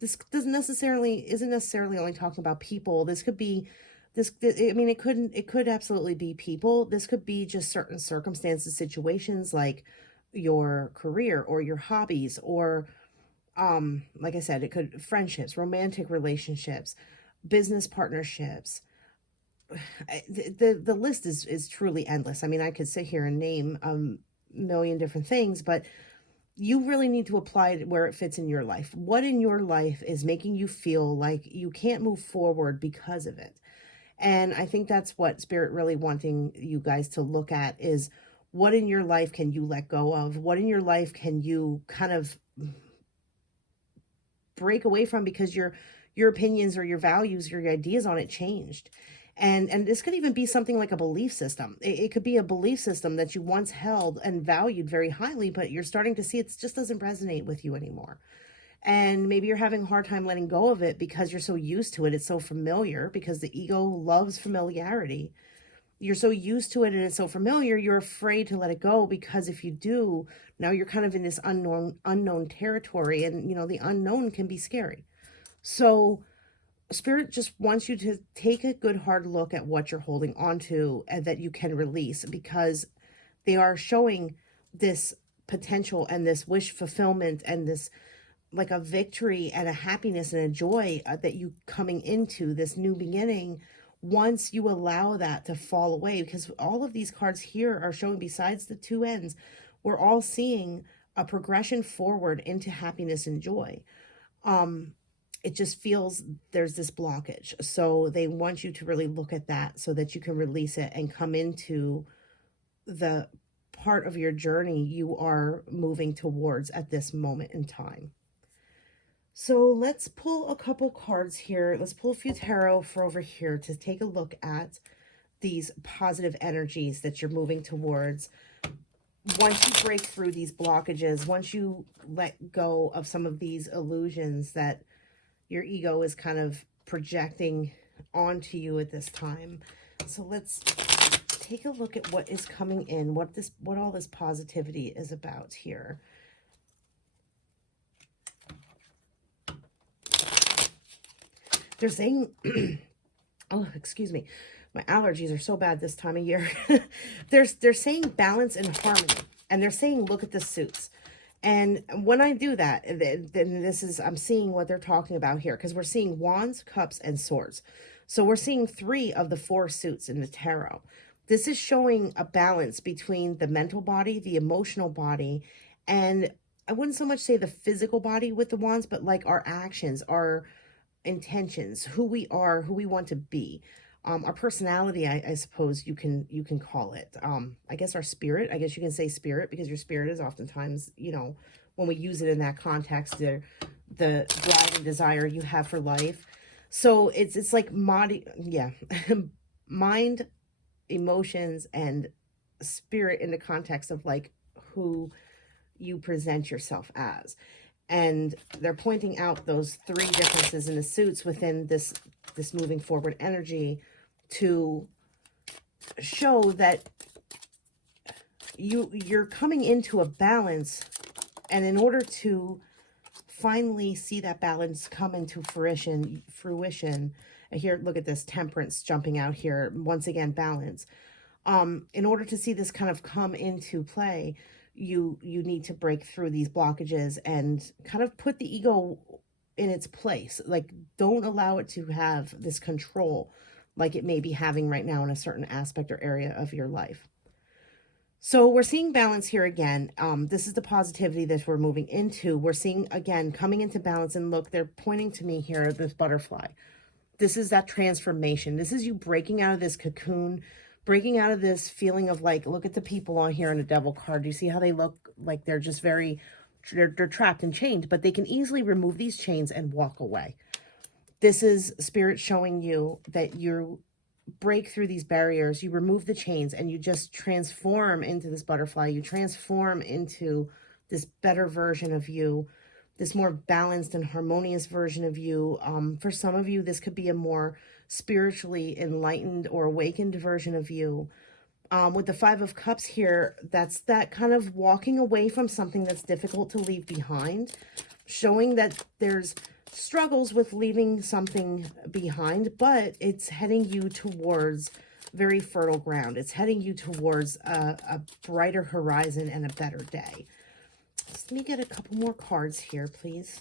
This isn't necessarily only talking about people. This could be I mean, it could absolutely be people. This could be just certain circumstances, situations like your career or your hobbies, or like I said, it could friendships, romantic relationships, business partnerships. The list is truly endless. I mean, I could sit here and name a million different things, but you really need to apply it where it fits in your life. What in your life is making you feel like you can't move forward because of it? And I think that's what Spirit really wanting you guys to look at is, what in your life can you let go of? What in your life can you kind of break away from because your opinions or your values or your ideas on it changed? And this could even be something like a belief system. It could be a belief system that you once held and valued very highly, but you're starting to see it just doesn't resonate with you anymore. And maybe you're having a hard time letting go of it because you're so used to it. It's so familiar, because the ego loves familiarity. You're so used to it and it's so familiar, you're afraid to let it go, because if you do, now you're kind of in this unknown territory, and the unknown can be scary. So Spirit just wants you to take a good hard look at what you're holding on to and that you can release, because they are showing this potential and this wish fulfillment and this like a victory and a happiness and a joy that you coming into this new beginning once you allow that to fall away. Because all of these cards here are showing, besides the two ends, we're all seeing a progression forward into happiness and joy. It just feels there's this blockage. So they want you to really look at that so that you can release it and come into the part of your journey you are moving towards at this moment in time. So let's pull a couple cards here. Let's pull a few tarot for over here to take a look at these positive energies that you're moving towards. Once you break through these blockages, once you let go of some of these illusions that your ego is kind of projecting onto you at this time. So let's take a look at what is coming in, what all this positivity is about here. they're saying, oh, excuse me, my allergies are so bad this time of year. They're saying balance and harmony, and they're saying, look at the suits. And when I do that, then this is, I'm seeing what they're talking about here, because we're seeing wands, cups, and swords. So we're seeing 3 of the 4 suits in the tarot. This is showing a balance between the mental body, the emotional body, and I wouldn't so much say the physical body with the wands, but like our actions, our intentions, who we are, who we want to be. Our personality, I suppose you can call it. I guess our spirit, I guess you can say spirit, because your spirit is oftentimes, you know, when we use it in that context, the drive and desire you have for life. So it's like yeah, mind, emotions, and spirit in the context of like who you present yourself as. And they're pointing out those 3 differences in the suits within this moving forward energy to show that you're coming into a balance, and in order to finally see that balance come into fruition, here, look at this temperance jumping out here, once again, balance. In order to see this kind of come into play, you need to break through these blockages and kind of put the ego in its place. Like, don't allow it to have this control like it may be having right now in a certain aspect or area of your life. So we're seeing balance here again. This is the positivity that we're moving into. We're seeing, again, coming into balance. And look, they're pointing to me here, this butterfly. This is that transformation. This is you breaking out of this cocoon, breaking out of this feeling of like, look at the people on here in the devil card. Do you see how they look like they're just very, they're trapped and chained, but they can easily remove these chains and walk away. This is spirit showing you that you break through these barriers, you remove the chains, and you just transform into this butterfly. You transform into this better version of you, this more balanced and harmonious version of you. For some of you, this could be a more spiritually enlightened or awakened version of you. With the 5 of Cups here, that's that kind of walking away from something that's difficult to leave behind, showing that there's struggles with leaving something behind, but it's heading you towards very fertile ground. It's heading you towards a brighter horizon and a better day. Let me get a couple more cards here, please.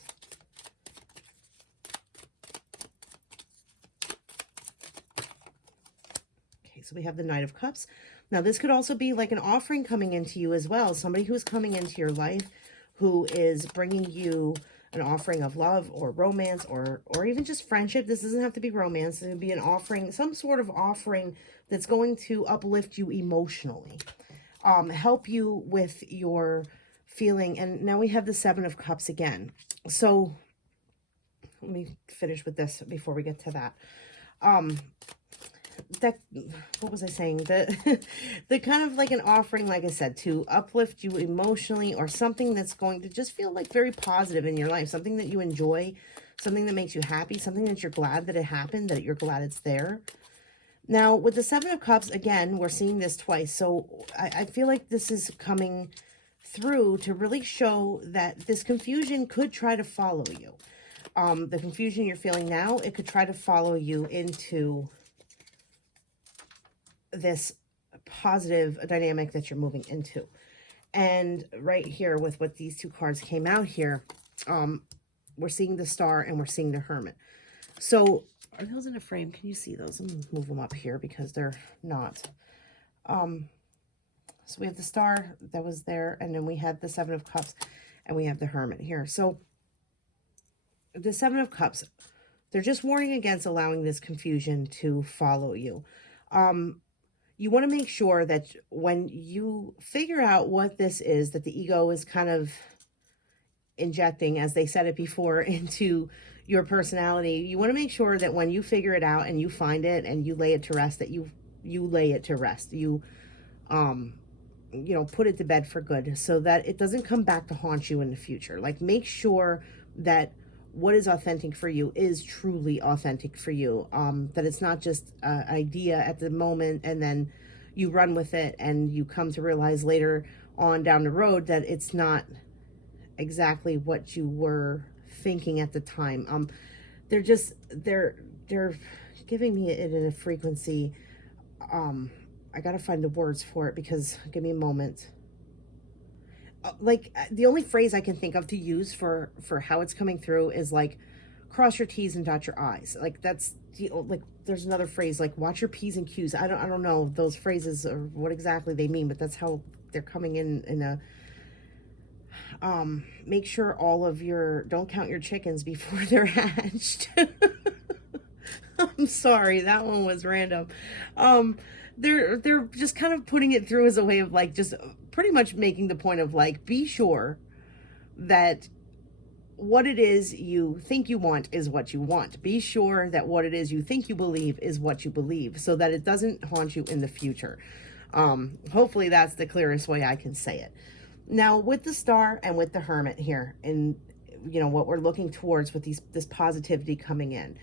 Okay, so we have the Knight of Cups. Now, this could also be like an offering coming into you as well. Somebody who's coming into your life who is bringing you an offering of love or romance or even just friendship. This doesn't have to be romance. It would be an offering, some sort of offering that's going to uplift you emotionally, help you with your feeling. And now we have the 7 of Cups again. So let me finish with this before we get to that. What was I saying? The kind of like an offering, like I said, to uplift you emotionally, or something that's going to just feel like very positive in your life, something that you enjoy, something that makes you happy, something that you're glad that it happened, that you're glad it's there. Now, with the 7 of Cups, again, we're seeing this twice. So I feel like this is coming through to really show that this confusion could try to follow you. The confusion you're feeling now, it could try to follow you into this positive dynamic that you're moving into. And right here with what these 2 cards came out here, we're seeing the Star and we're seeing the Hermit. So are those in a frame? Can you see those? I'm gonna move them up here because they're not. So we have the Star that was there, and then we had the 7 of Cups, and we have the Hermit here. So the 7 of Cups, they're just warning against allowing this confusion to follow you. You want to make sure that when you figure out what this is, that the ego is kind of injecting, as they said it before, into your personality, you want to make sure that when you figure it out and you find it and you lay it to rest, that you lay it to rest. You know, put it to bed for good, so that it doesn't come back to haunt you in the future. Like, make sure that what is authentic for you is truly authentic for you. That it's not just an idea at the moment and then you run with it and you come to realize later on down the road that it's not exactly what you were thinking at the time. They're they're giving me it in a frequency. I gotta find the words for it, because give me a moment. Like, the only phrase I can think of to use for how it's coming through is like, cross your T's and dot your I's. Like, that's like, there's another phrase like, watch your P's and Q's. I don't know those phrases or what exactly they mean, but that's how they're coming in a make sure all of your, don't count your chickens before they're hatched. I'm sorry, that one was random. They're just kind of putting it through as a way of like, just pretty much making the point of like, be sure that what it is you think you want is what you want. Be sure that what it is you think you believe is what you believe, so that it doesn't haunt you in the future. Hopefully that's the clearest way I can say it. Now, with the Star and with the Hermit here, and you know what we're looking towards with this positivity coming in.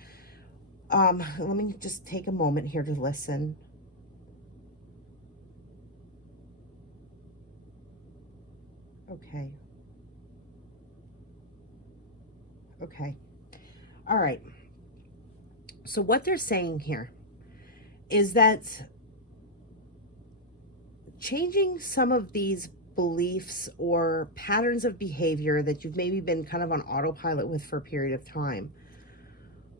Let me just take a moment here to listen. Okay. Okay. All right. So what they're saying here is that changing some of these beliefs or patterns of behavior that you've maybe been kind of on autopilot with for a period of time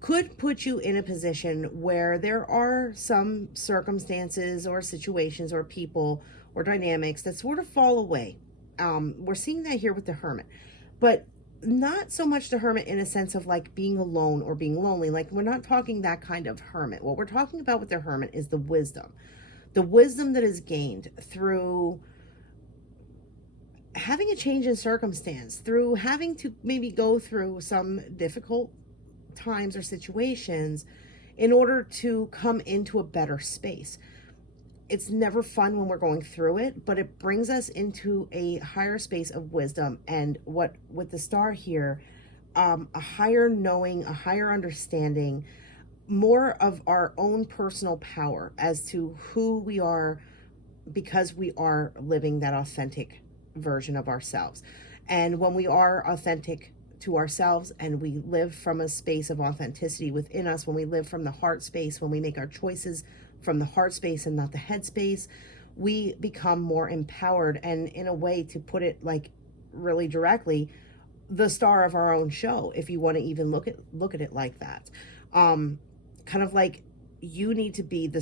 could put you in a position where there are some circumstances or situations or people or dynamics that sort of fall away. We're seeing that here with the Hermit, but not so much the Hermit in a sense of like being alone or being lonely. Like, we're not talking that kind of Hermit. What we're talking about with the Hermit is the wisdom that is gained through having a change in circumstance, through having to maybe go through some difficult times or situations in order to come into a better space. It's never fun when we're going through it, but it brings us into a higher space of wisdom. And what with the Star here, a higher knowing, a higher understanding, more of our own personal power as to who we are, because we are living that authentic version of ourselves. And when we are authentic to ourselves and we live from a space of authenticity within us, when we live from the heart space, when we make our choices from the heart space and not the head space, we become more empowered. And in a way, to put it like really directly, the star of our own show, if you want to even look at it like that. Kind of like, you need to be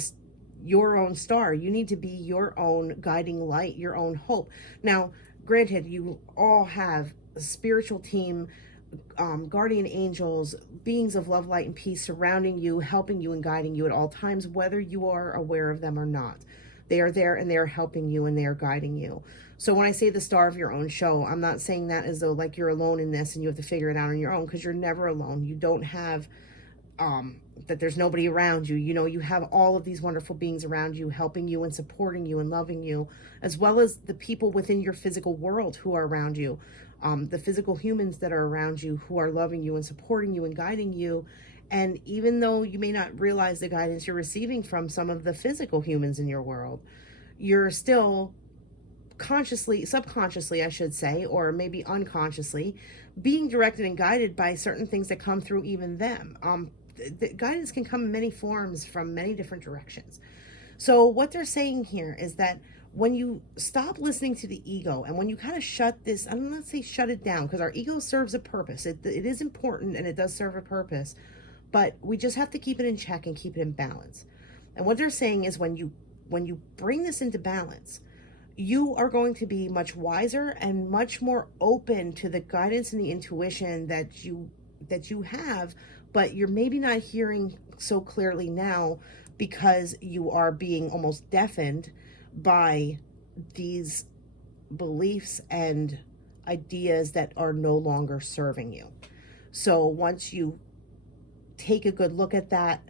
your own star. You need to be your own guiding light, your own hope. Now, granted, you all have a spiritual team, guardian angels, beings of love, light, and peace surrounding you, helping you and guiding you at all times, whether you are aware of them or not. They are there and they are helping you and they are guiding you. So when I say the star of your own show, I'm not saying that as though like you're alone in this and you have to figure it out on your own, because you're never alone. You don't have that there's nobody around you. You know, you have all of these wonderful beings around you, helping you and supporting you and loving you, as well as the people within your physical world who are around you, the physical humans that are around you who are loving you and supporting you and guiding you. And even though you may not realize the guidance you're receiving from some of the physical humans in your world, you're still consciously, subconsciously, I should say, or maybe unconsciously, being directed and guided by certain things that come through even them. The guidance can come in many forms from many different directions. So what they're saying here is that when you stop listening to the ego and when you kind of shut this, I'm not saying shut it down, because our ego serves a purpose. It is important and it does serve a purpose, but we just have to keep it in check and keep it in balance. And what they're saying is when you bring this into balance, you are going to be much wiser and much more open to the guidance and the intuition that you have, but you're maybe not hearing so clearly now because you are being almost deafened by these beliefs and ideas that are no longer serving you. So once you take a good look at that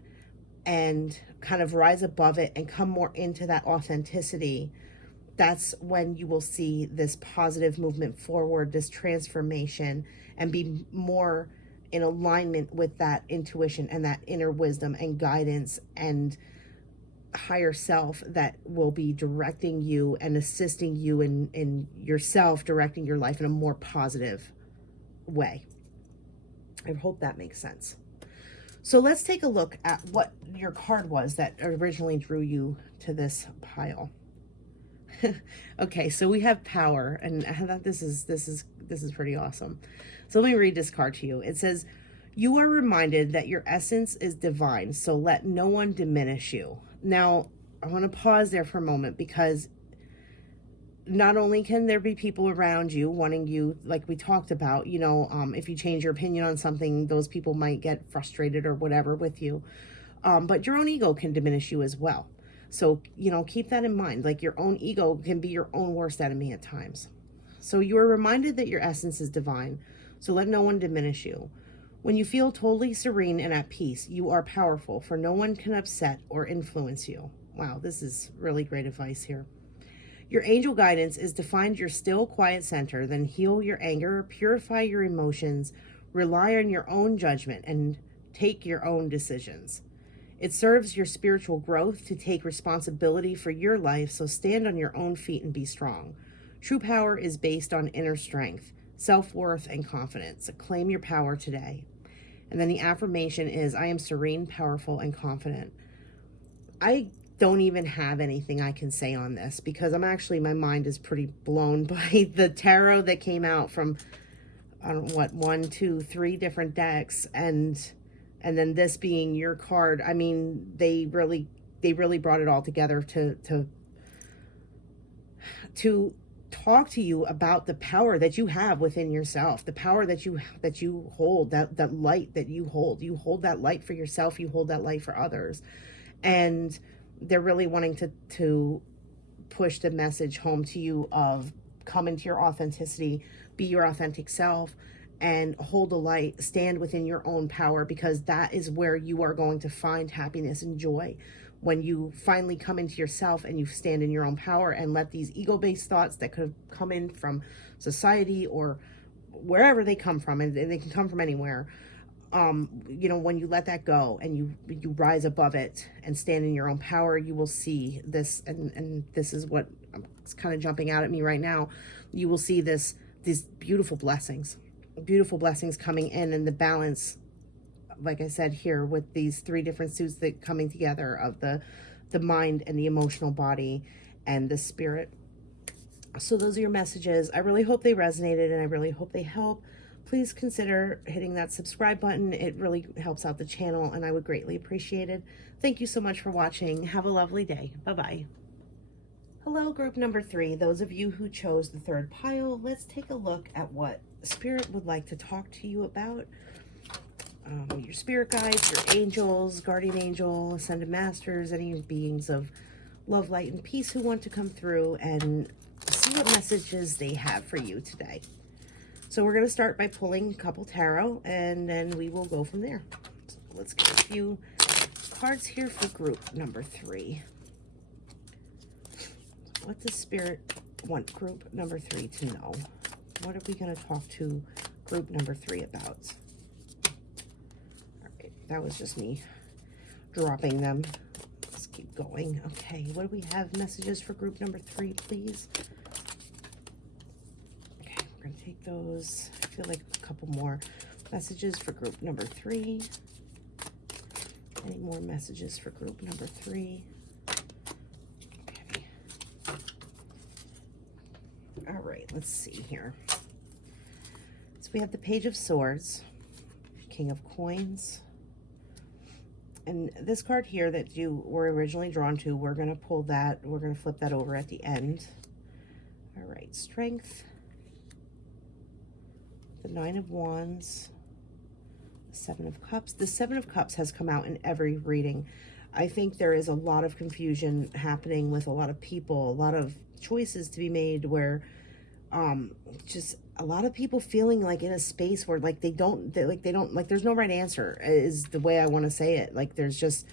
and kind of rise above it and come more into that authenticity, that's when you will see this positive movement forward, this transformation, and be more in alignment with that intuition and that inner wisdom and guidance and higher self that will be directing you and assisting you in yourself, directing your life in a more positive way. I hope that makes sense. So let's take a look at what your card was that originally drew you to this pile. Okay, so we have power, and I thought this is pretty awesome. So let me read this card to you. It says, "You are reminded that your essence is divine, so let no one diminish you." Now, I want to pause there for a moment, because not only can there be people around you wanting you, like we talked about, you know, if you change your opinion on something, those people might get frustrated or whatever with you. But your own ego can diminish you as well. So, you know, keep that in mind. Like, your own ego can be your own worst enemy at times. So you are reminded that your essence is divine. So let no one diminish you. When you feel totally serene and at peace, you are powerful, for no one can upset or influence you. Wow, this is really great advice here. Your angel guidance is to find your still, quiet center, then heal your anger, purify your emotions, rely on your own judgment, and take your own decisions. It serves your spiritual growth to take responsibility for your life, so stand on your own feet and be strong. True power is based on inner strength, self-worth, and confidence. Claim your power today. And then the affirmation is, I am serene, powerful, and confident. I don't even have anything I can say on this, because my mind is pretty blown by the tarot that came out from, I don't know what, 1, 2, 3 different decks, and then this being your card. I mean, they really brought it all together to talk to you about the power that you have within yourself, the power that you hold, that light that you hold. You hold that light for yourself, you hold that light for others. And they're really wanting to push the message home to you of come into your authenticity, be your authentic self, and hold the light, stand within your own power, because that is where you are going to find happiness and joy. When you finally come into yourself and you stand in your own power and let these ego-based thoughts that could have come in from society or wherever they come from, and they can come from anywhere, you know, when you let that go and you rise above it and stand in your own power, you will see this, and this is what it's kind of jumping out at me right now. You will see these beautiful blessings coming in, and the balance, like I said here, with these 3 different suits that coming together of the mind and the emotional body and the spirit. So those are your messages. I really hope they resonated, and I really hope they help. Please consider hitting that subscribe button. It really helps out the channel, and I would greatly appreciate it. Thank you so much for watching. Have a lovely day. Bye-bye. Hello, group number 3. Those of you who chose the 3rd pile, let's take a look at what Spirit would like to talk to you about. Your spirit guides, your angels, guardian angel, ascended masters, any beings of love, light, and peace who want to come through and see what messages they have for you today. So we're going to start by pulling a couple tarot, and then we will go from there. So let's get a few cards here for group number 3. What does Spirit want group number 3 to know? What are we going to talk to group number 3 about? All right, that was just me dropping them. Let's keep going. Okay, what do we have? Messages for group number 3, please. Okay, we're going to take those. I feel like a couple more messages for group number 3. Any more messages for group number 3? All right, let's see here. So we have the Page of Swords, King of Coins, and this card here that you were originally drawn to, we're going to pull that, we're going to flip that over at the end. All right, Strength, the 9 of Wands, the 7 of Cups. The 7 of Cups has come out in every reading. I think there is a lot of confusion happening with a lot of people, a lot of choices to be made where just a lot of people feeling like in a space where like they don't there's no right answer, is the way I want to say it. Like there's just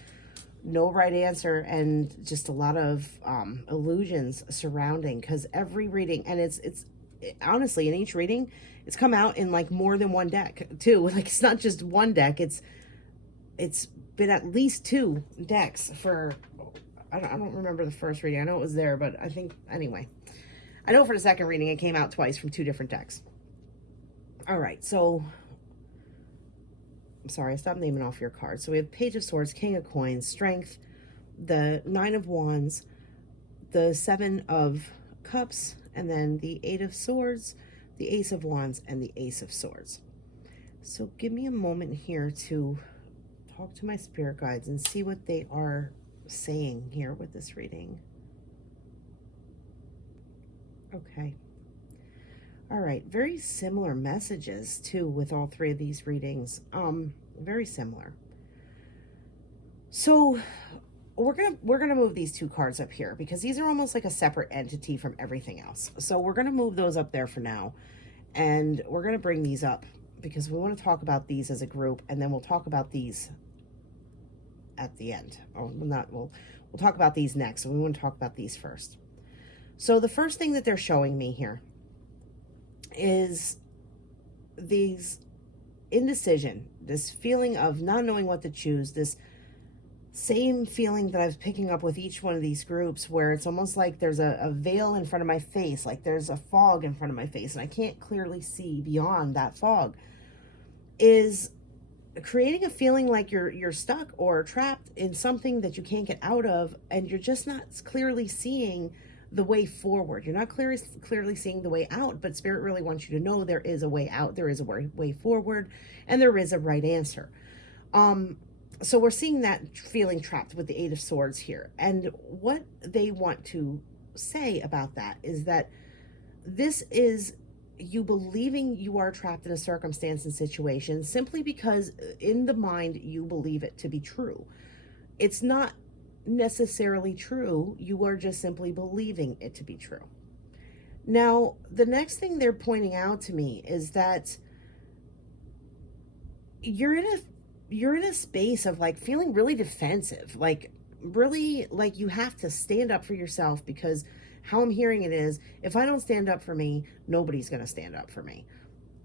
no right answer, and just a lot of illusions surrounding, because every reading, and it's honestly, in each reading it's come out in like more than one deck too. Like it's not just one deck, it's been at least 2 decks for, I don't remember the first reading. I know it was there, but I think, anyway, I know for the second reading it came out twice from 2 different decks. All right, so sorry, I stopped naming off your cards. So we have Page of Swords, King of Coins, Strength, the Nine of Wands, the Seven of Cups, and then the Eight of Swords, the Ace of Wands, and the Ace of Swords. So give me a moment here to talk to my spirit guides and see what they are saying here with this reading. Okay. All right, very similar messages too with all three of these readings. Very similar. So we're gonna move these two cards up here because these are almost like a separate entity from everything else. So we're gonna move those up there for now, and we're gonna bring these up because we want to talk about these as a group, and then we'll talk about these at the end. Or not, we'll talk about these next. So we want to talk about these first. So the first thing that they're showing me here is these indecision, this feeling of not knowing what to choose, this same feeling that I was picking up with each one of these groups, where it's almost like there's a veil in front of my face, like there's a fog in front of my face and I can't clearly see beyond that fog, is creating a feeling like you're stuck or trapped in something that you can't get out of, and you're just not clearly seeing the way forward. You're not clearly seeing the way out, but Spirit really wants you to know there is a way out, there is a way forward, and there is a right answer. So we're seeing that feeling trapped with the Eight of Swords here. And what they want to say about that is that this is you believing you are trapped in a circumstance and situation simply because in the mind you believe it to be true. It's not necessarily true. You are just simply believing it to be true. Now, the next thing they're pointing out to me is that you're in a space of like feeling really defensive, like really like you have to stand up for yourself, because how I'm hearing it is, if I don't stand up for me, nobody's going to stand up for me.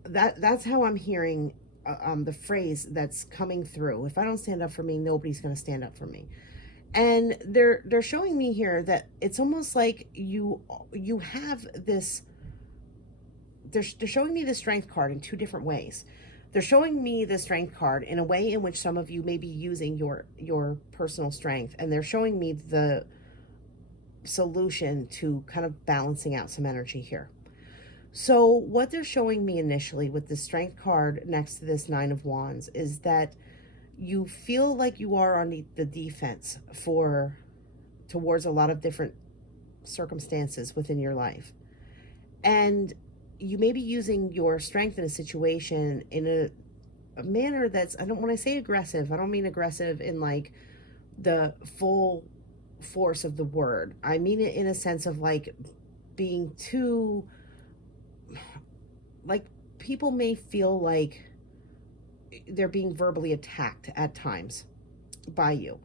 That's how I'm hearing the phrase that's coming through. If I don't stand up for me, nobody's going to stand up for me. And they're showing me here that it's almost like you have this, they're showing me the Strength card in two different ways. They're showing me the Strength card in a way in which some of you may be using your personal strength, and they're showing me the solution to kind of balancing out some energy here. So what they're showing me initially with the Strength card next to this Nine of Wands is that you feel like you are on the defense towards a lot of different circumstances within your life. And you may be using your strength in a situation in a manner that's, when I say aggressive, I don't mean aggressive in like the full force of the word. I mean it in a sense of like being too, like people may feel like they're being verbally attacked at times by you.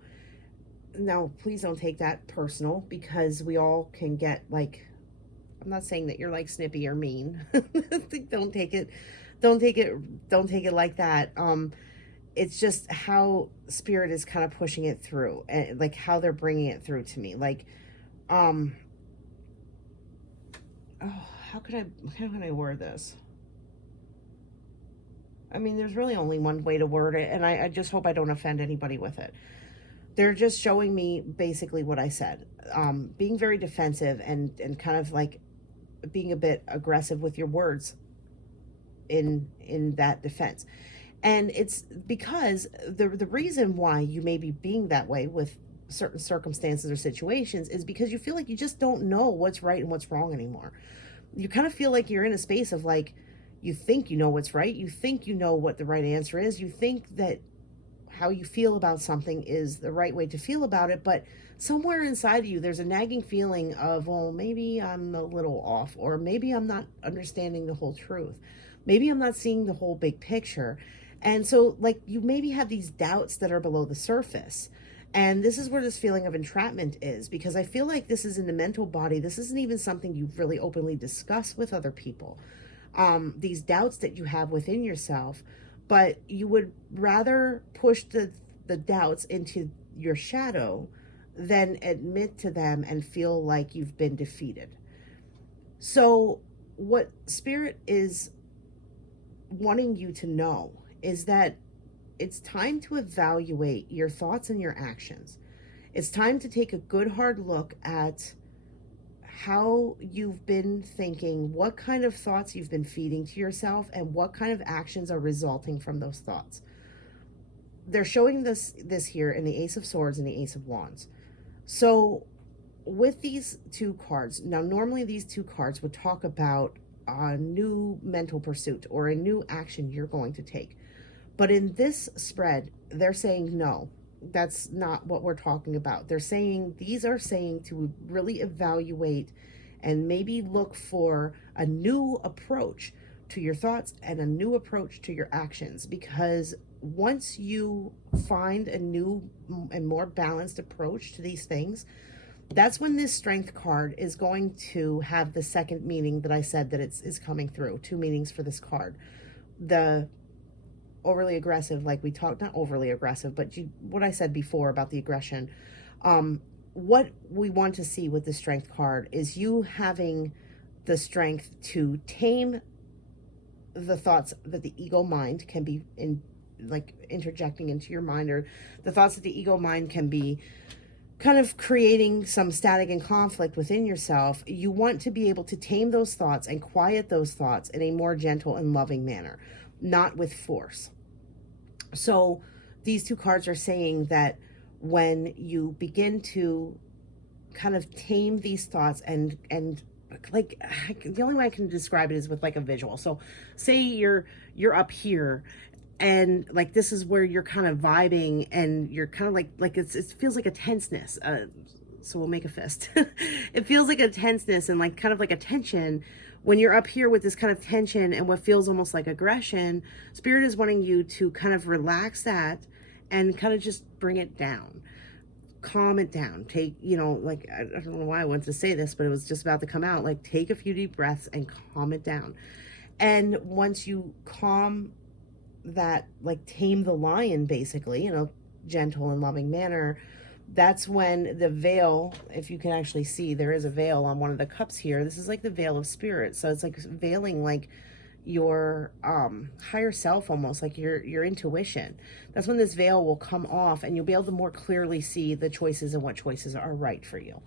Now, please don't take that personal, because we all can get like, I'm not saying that you're like snippy or mean. Don't take it like that. It's just how Spirit is kind of pushing it through, and like how they're bringing it through to me. Like, how can I word this? I mean, there's really only one way to word it, and I just hope I don't offend anybody with it. They're just showing me basically what I said, being very defensive and kind of like being a bit aggressive with your words in that defense. And it's because the reason why you may be being that way with certain circumstances or situations is because you feel like you just don't know what's right and what's wrong anymore. You kind of feel like you're in a space of like, you think you know what's right. You think you know what the right answer is. You think that how you feel about something is the right way to feel about it. But somewhere inside of you, there's a nagging feeling of, well, maybe I'm a little off, or maybe I'm not understanding the whole truth. Maybe I'm not seeing the whole big picture. And so like you maybe have these doubts that are below the surface. And this is where this feeling of entrapment is, because I feel like this is in the mental body. This isn't even something you've really openly discussed with other people. These doubts that you have within yourself, but you would rather push the doubts into your shadow than admit to them and feel like you've been defeated. So what Spirit is wanting you to know is that it's time to evaluate your thoughts and your actions. It's time to take a good hard look at how you've been thinking, what kind of thoughts you've been feeding to yourself, and what kind of actions are resulting from those thoughts. They're showing this here in the Ace of Swords and the Ace of Wands. So with these two cards, now normally these two cards would talk about a new mental pursuit or a new action you're going to take. But in this spread, they're saying no, that's not what we're talking about. These are saying to really evaluate and maybe look for a new approach to your thoughts and a new approach to your actions, because once you find a new and more balanced approach to these things, that's when this Strength card is going to have the second meaning that I said that is coming through. Two meanings for this card. The overly aggressive, like we talked, not overly aggressive, but what I said before about the aggression. What we want to see with the Strength card is you having the strength to tame the thoughts that the ego mind can be interjecting into your mind, or the thoughts that the ego mind can be kind of creating some static and conflict within yourself. You want to be able to tame those thoughts and quiet those thoughts in a more gentle and loving manner, not with force. So these two cards are saying that when you begin to kind of tame these thoughts and like, the only way I can describe it is with like a visual. So say you're up here, and like this is where you're kind of vibing, and you're kind of like it feels like a tenseness. So we'll make a fist. It feels like a tenseness and like kind of like a tension. When you're up here with this kind of tension and what feels almost like aggression, Spirit is wanting you to kind of relax that and kind of just bring it down. Calm it down. Take, like, I don't know why I wanted to say this, but it was just about to come out. Like, take a few deep breaths and calm it down. And once you calm that, like, tame the lion, basically, in a gentle and loving manner, that's when the veil, if you can actually see, there is a veil on one of the cups here. This is like the veil of spirit. So it's like veiling like your higher self, almost like your intuition. That's when this veil will come off, and you'll be able to more clearly see the choices and what choices are right for you.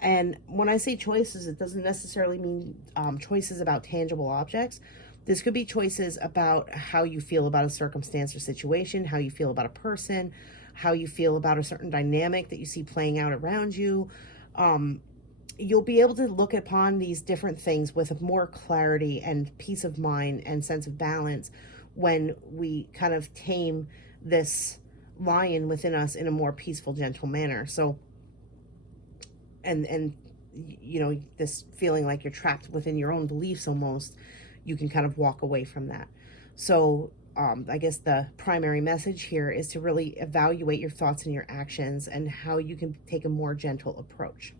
And when I say choices, it doesn't necessarily mean choices about tangible objects. This could be choices about how you feel about a circumstance or situation, how you feel about a person, how you feel about a certain dynamic that you see playing out around you. You'll be able to look upon these different things with more clarity and peace of mind and sense of balance when we kind of tame this lion within us in a more peaceful, gentle manner. So, and this feeling like you're trapped within your own beliefs almost, you can kind of walk away from that. So I guess the primary message here is to really evaluate your thoughts and your actions and how you can take a more gentle approach.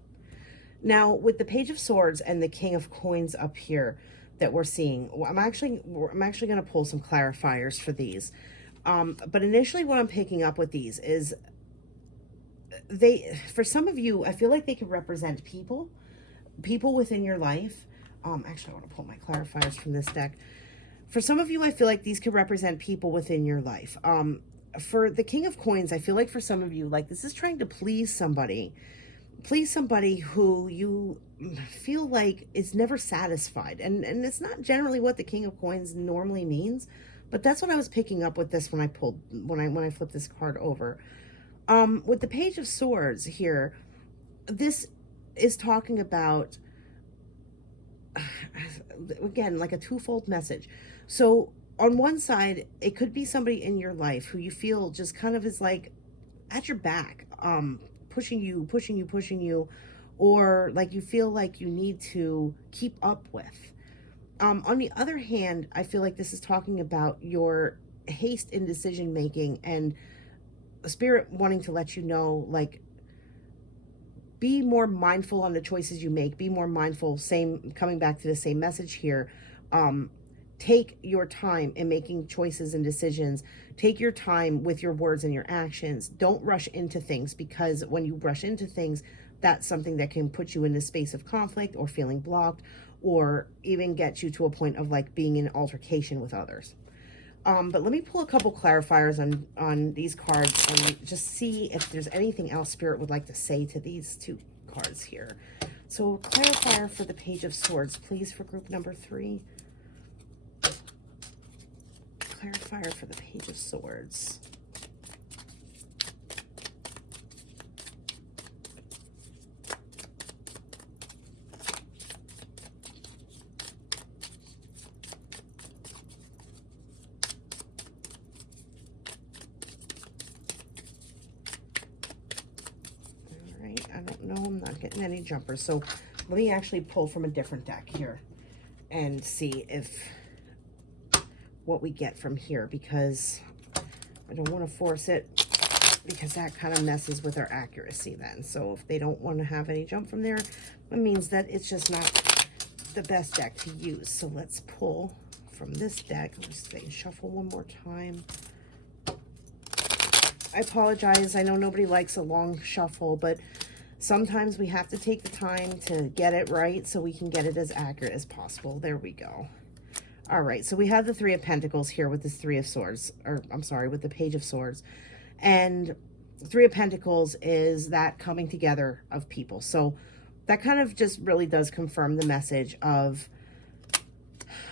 Now, with the Page of Swords and the King of Coins up here that we're seeing, I'm actually going to pull some clarifiers for these. But initially what I'm picking up with these is for some of you, I feel like they could represent people within your life. Actually, I want to pull my clarifiers from this deck. For some of you, I feel like these could represent people within your life. For the King of Coins, I feel like for some of you, like this is trying to please somebody who you feel like is never satisfied. And it's not generally what the King of Coins normally means, but that's what I was picking up with this when I flipped this card over. With the Page of Swords here, this is talking about, again, like a twofold message. So on one side, it could be somebody in your life who you feel just kind of is like at your back, pushing you, or like you feel like you need to keep up with. On the other hand, I feel like this is talking about your haste in decision making and Spirit wanting to let you know, like, be more mindful on the choices you make. Be more mindful, coming back to the same message here. Take your time in making choices and decisions. Take your time with your words and your actions. Don't rush into things, because when you rush into things, that's something that can put you in a space of conflict or feeling blocked, or even get you to a point of like being in altercation with others. But let me pull a couple clarifiers on these cards and just see if there's anything else Spirit would like to say to these two cards here. So clarifier for the Page of Swords, please, for group number 3. Clarifier for the Page of Swords. I don't know, I'm not getting any jumpers. So let me actually pull from a different deck here and see if what we get from here, because I don't want to force it, because that kind of messes with our accuracy then. So if they don't want to have any jump from there, it means that it's just not the best deck to use. So let's pull from this deck. Let's say shuffle one more time. I apologize. I know nobody likes a long shuffle, but sometimes we have to take the time to get it right so we can get it as accurate as possible. There we go. All right, so we have the 3 of Pentacles here with this 3 of Swords, or I'm sorry, with the Page of Swords. And 3 of Pentacles is that coming together of people. So that kind of just really does confirm the message of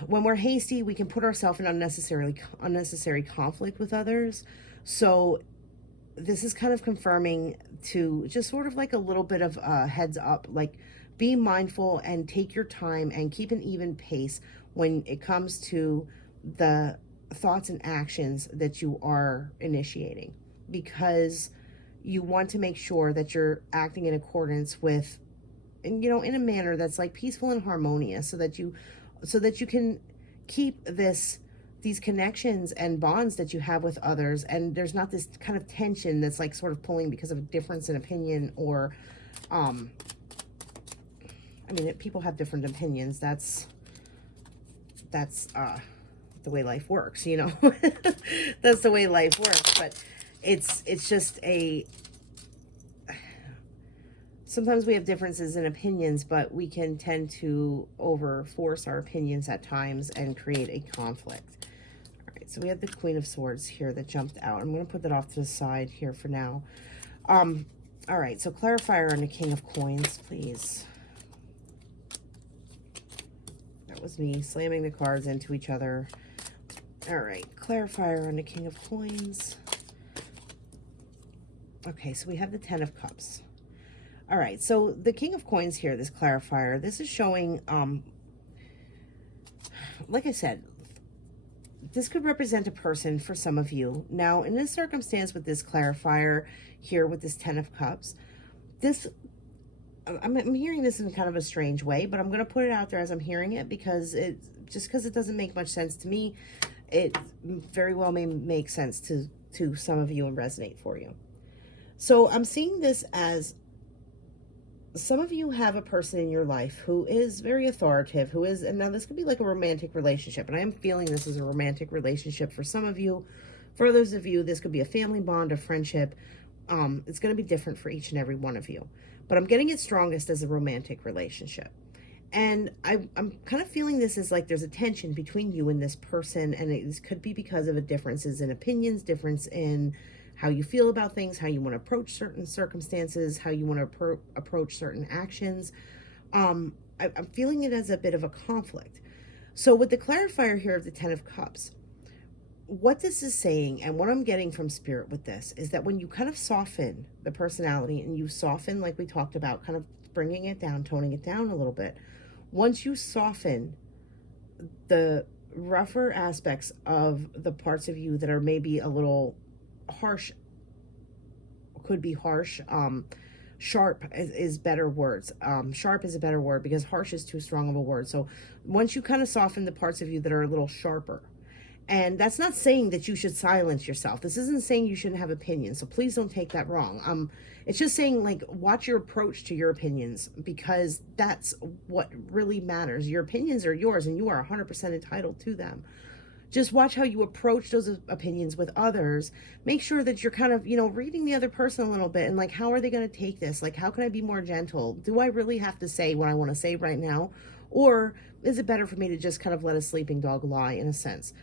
when we're hasty, we can put ourselves in unnecessary conflict with others. So this is kind of confirming to just sort of like a little bit of a heads up, like be mindful and take your time and keep an even pace when it comes to the thoughts and actions that you are initiating, because you want to make sure that you're acting in accordance with, and you know, in a manner that's like peaceful and harmonious, so that you can keep these connections and bonds that you have with others, and there's not this kind of tension that's like sort of pulling because of a difference in opinion, or I mean, people have different opinions. That's the way life works, you know. That's the way life works. But it's just sometimes we have differences in opinions, but we can tend to overforce our opinions at times and create a conflict. All right, so we have the Queen of Swords here that jumped out. I'm going to put that off to the side here for now. All right, so clarifier on the King of Coins, please. That was me slamming the cards into each other. All right, clarifier on the King of Coins. Okay, so we have the 10 of Cups. All right, so the King of Coins here, this clarifier, this is showing, like I said, this could represent a person for some of you. Now, in this circumstance with this clarifier here with this 10 of Cups, I'm hearing this in kind of a strange way, but I'm going to put it out there as I'm hearing it, because it doesn't make much sense to me. It very well may make sense to some of you and resonate for you. So I'm seeing this as some of you have a person in your life who is very authoritative, and now this could be like a romantic relationship, and I am feeling this is a romantic relationship for some of you. For others of you, this could be a family bond, a friendship. It's going to be different for each and every one of you. But I'm getting it strongest as a romantic relationship. And I'm kind of feeling this as like there's a tension between you and this person, and it could be because of differences in opinions, difference in how you feel about things, how you want to approach certain circumstances, how you want to approach certain actions. I'm feeling it as a bit of a conflict. So with the clarifier here of the 10 of Cups, what this is saying, and what I'm getting from Spirit with this, is that when you kind of soften the personality, and you soften, like we talked about, kind of bringing it down, toning it down a little bit, once you soften the rougher aspects of the parts of you that are maybe a little harsh, could be harsh, sharp is better words. Sharp is a better word, because harsh is too strong of a word. So once you kind of soften the parts of you that are a little sharper, and that's not saying that you should silence yourself. This isn't saying you shouldn't have opinions, so please don't take that wrong. It's just saying, like, watch your approach to your opinions, because that's what really matters. Your opinions are yours, and you are 100% entitled to them. Just watch how you approach those opinions with others. Make sure that you're kind of, reading the other person a little bit, and like, how are they going to take this? Like, how can I be more gentle? Do I really have to say what I want to say right now? Or is it better for me to just kind of let a sleeping dog lie, in a sense?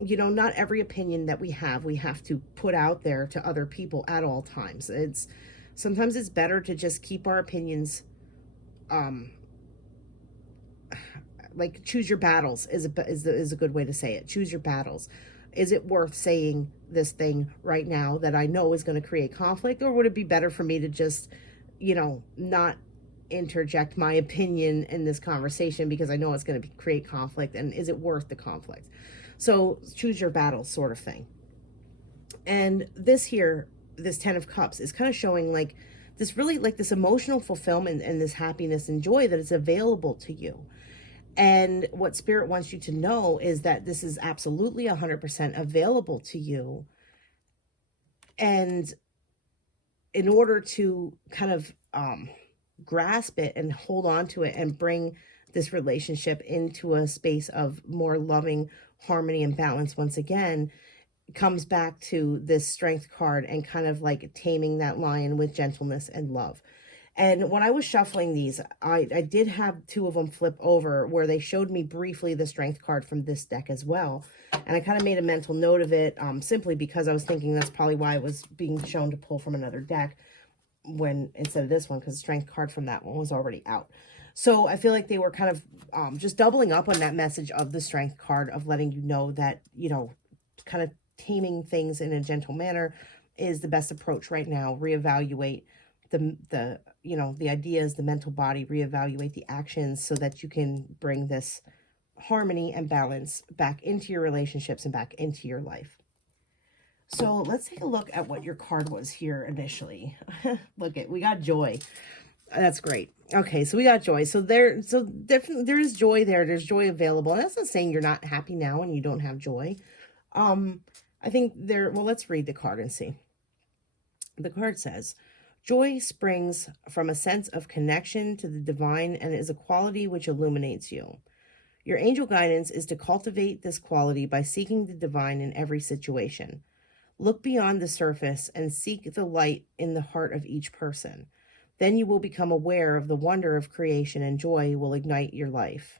you know, not every opinion that we have to put out there to other people at all times. Sometimes it's better to just keep our opinions, um, like choose your battles is a good way to say it. Choose your battles. Is it worth saying this thing right now that I know is going to create conflict, or would it be better for me to just, you know, not interject my opinion in this conversation because I know it's going to create conflict, and is it worth the conflict? So choose your battles, sort of thing. And this here, this 10 of Cups is kind of showing like this really like this emotional fulfillment and this happiness and joy that is available to you. And what Spirit wants you to know is that this is absolutely 100% available to you. And in order to kind of grasp it and hold on to it and bring this relationship into a space of more loving harmony and balance, once again, comes back to this Strength card and kind of like taming that lion with gentleness and love. And when I was shuffling these, I did have two of them flip over where they showed me briefly the Strength card from this deck as well. And I kind of made a mental note of it simply because I was thinking that's probably why I was being shown to pull from another deck when instead of this one, because the Strength card from that one was already out. So I feel like they were kind of just doubling up on that message of the Strength card, of letting you know that, you know, kind of taming things in a gentle manner is the best approach right now. Reevaluate the you know, the ideas, the mental body, reevaluate the actions so that you can bring this harmony and balance back into your relationships and back into your life. So let's take a look at what your card was here initially. Look at, we got joy. That's great. Okay, so we got joy. So definitely there is joy there. There's joy available. And that's not saying you're not happy now and you don't have joy. I think well, let's read the card and see. The card says, joy springs from a sense of connection to the divine and is a quality which illuminates you. Your angel guidance is to cultivate this quality by seeking the divine in every situation. Look beyond the surface and seek the light in the heart of each person. Then you will become aware of the wonder of creation, and joy will ignite your life.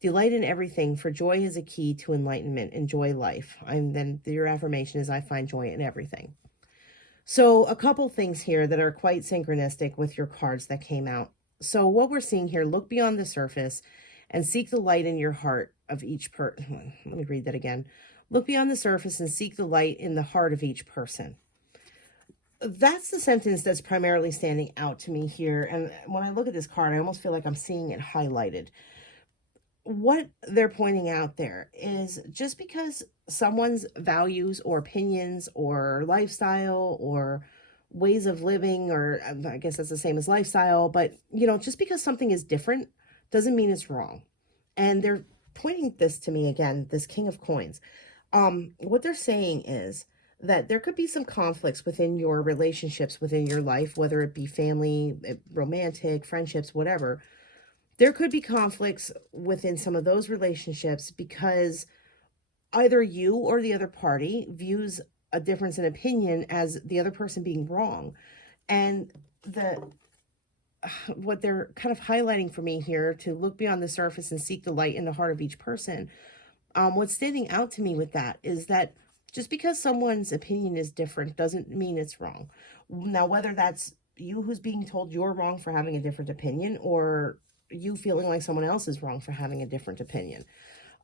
Delight in everything, for joy is a key to enlightenment. Enjoy life. And then your affirmation is, I find joy in everything. So a couple things here that are quite synchronistic with your cards that came out. So what we're seeing here, look beyond the surface and seek the light in your heart of each person. Let me read that again. Look beyond the surface and seek the light in the heart of each person. That's the sentence that's primarily standing out to me here. And when I look at this card, I almost feel like I'm seeing it highlighted. What they're pointing out there is just because someone's values or opinions or lifestyle or ways of living, or I guess that's the same as lifestyle, but, you know, just because something is different doesn't mean it's wrong. And they're pointing this to me again, this King of Coins. What they're saying is that there could be some conflicts within your relationships, within your life, whether it be family, romantic, friendships, whatever. There could be conflicts within some of those relationships because either you or the other party views a difference in opinion as the other person being wrong. And what they're kind of highlighting for me here, to look beyond the surface and seek the light in the heart of each person. What's standing out to me with that is that just because someone's opinion is different doesn't mean it's wrong. Now, whether that's you who's being told you're wrong for having a different opinion, or you feeling like someone else is wrong for having a different opinion,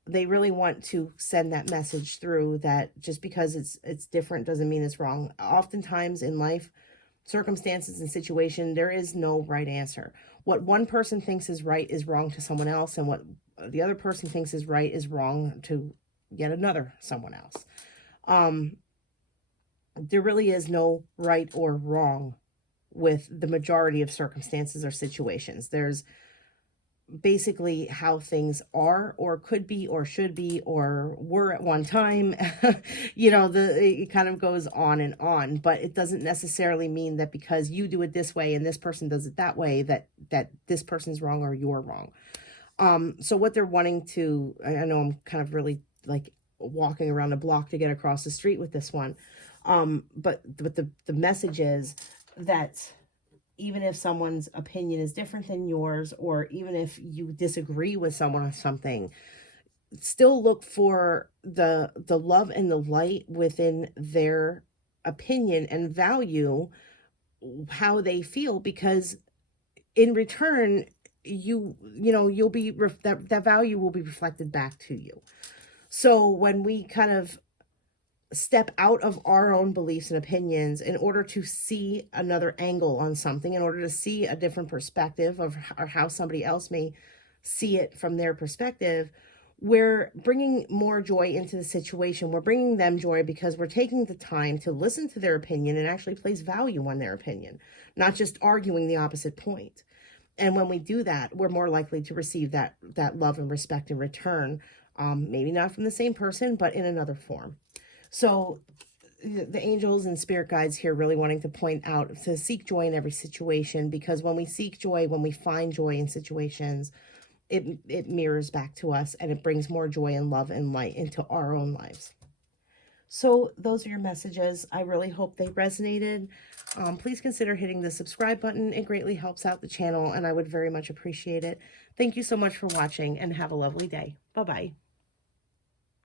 they really want to send that message through that just because it's different doesn't mean it's wrong. Oftentimes in life, circumstances and situation, there is no right answer. What one person thinks is right is wrong to someone else, and what the other person thinks is right is wrong to yet another someone else. There really is no right or wrong with the majority of circumstances or situations. There's basically how things are or could be or should be or were at one time. You know, it kind of goes on, but it doesn't necessarily mean that because you do it this way and this person does it that way that this person's wrong or you're wrong. So what they're wanting to, I know I'm kind of really like walking around the block to get across the street with this one. But the message is that even if someone's opinion is different than yours, or even if you disagree with someone on something, still look for the love and the light within their opinion and value how they feel, because in return, you'll be that value will be reflected back to you. So when we kind of step out of our own beliefs and opinions in order to see another angle on something, in order to see a different perspective of or how somebody else may see it from their perspective, we're bringing more joy into the situation. We're bringing them joy because we're taking the time to listen to their opinion and actually place value on their opinion, not just arguing the opposite point. And when we do that, we're more likely to receive that love and respect in return. Maybe not from the same person, but in another form. So the angels and spirit guides here really wanting to point out to seek joy in every situation, because when we seek joy, when we find joy in situations, it mirrors back to us, and it brings more joy and love and light into our own lives. So those are your messages. I really hope they resonated. Please consider hitting the subscribe button. It greatly helps out the channel, and I would very much appreciate it. Thank you so much for watching, and have a lovely day. Bye-bye.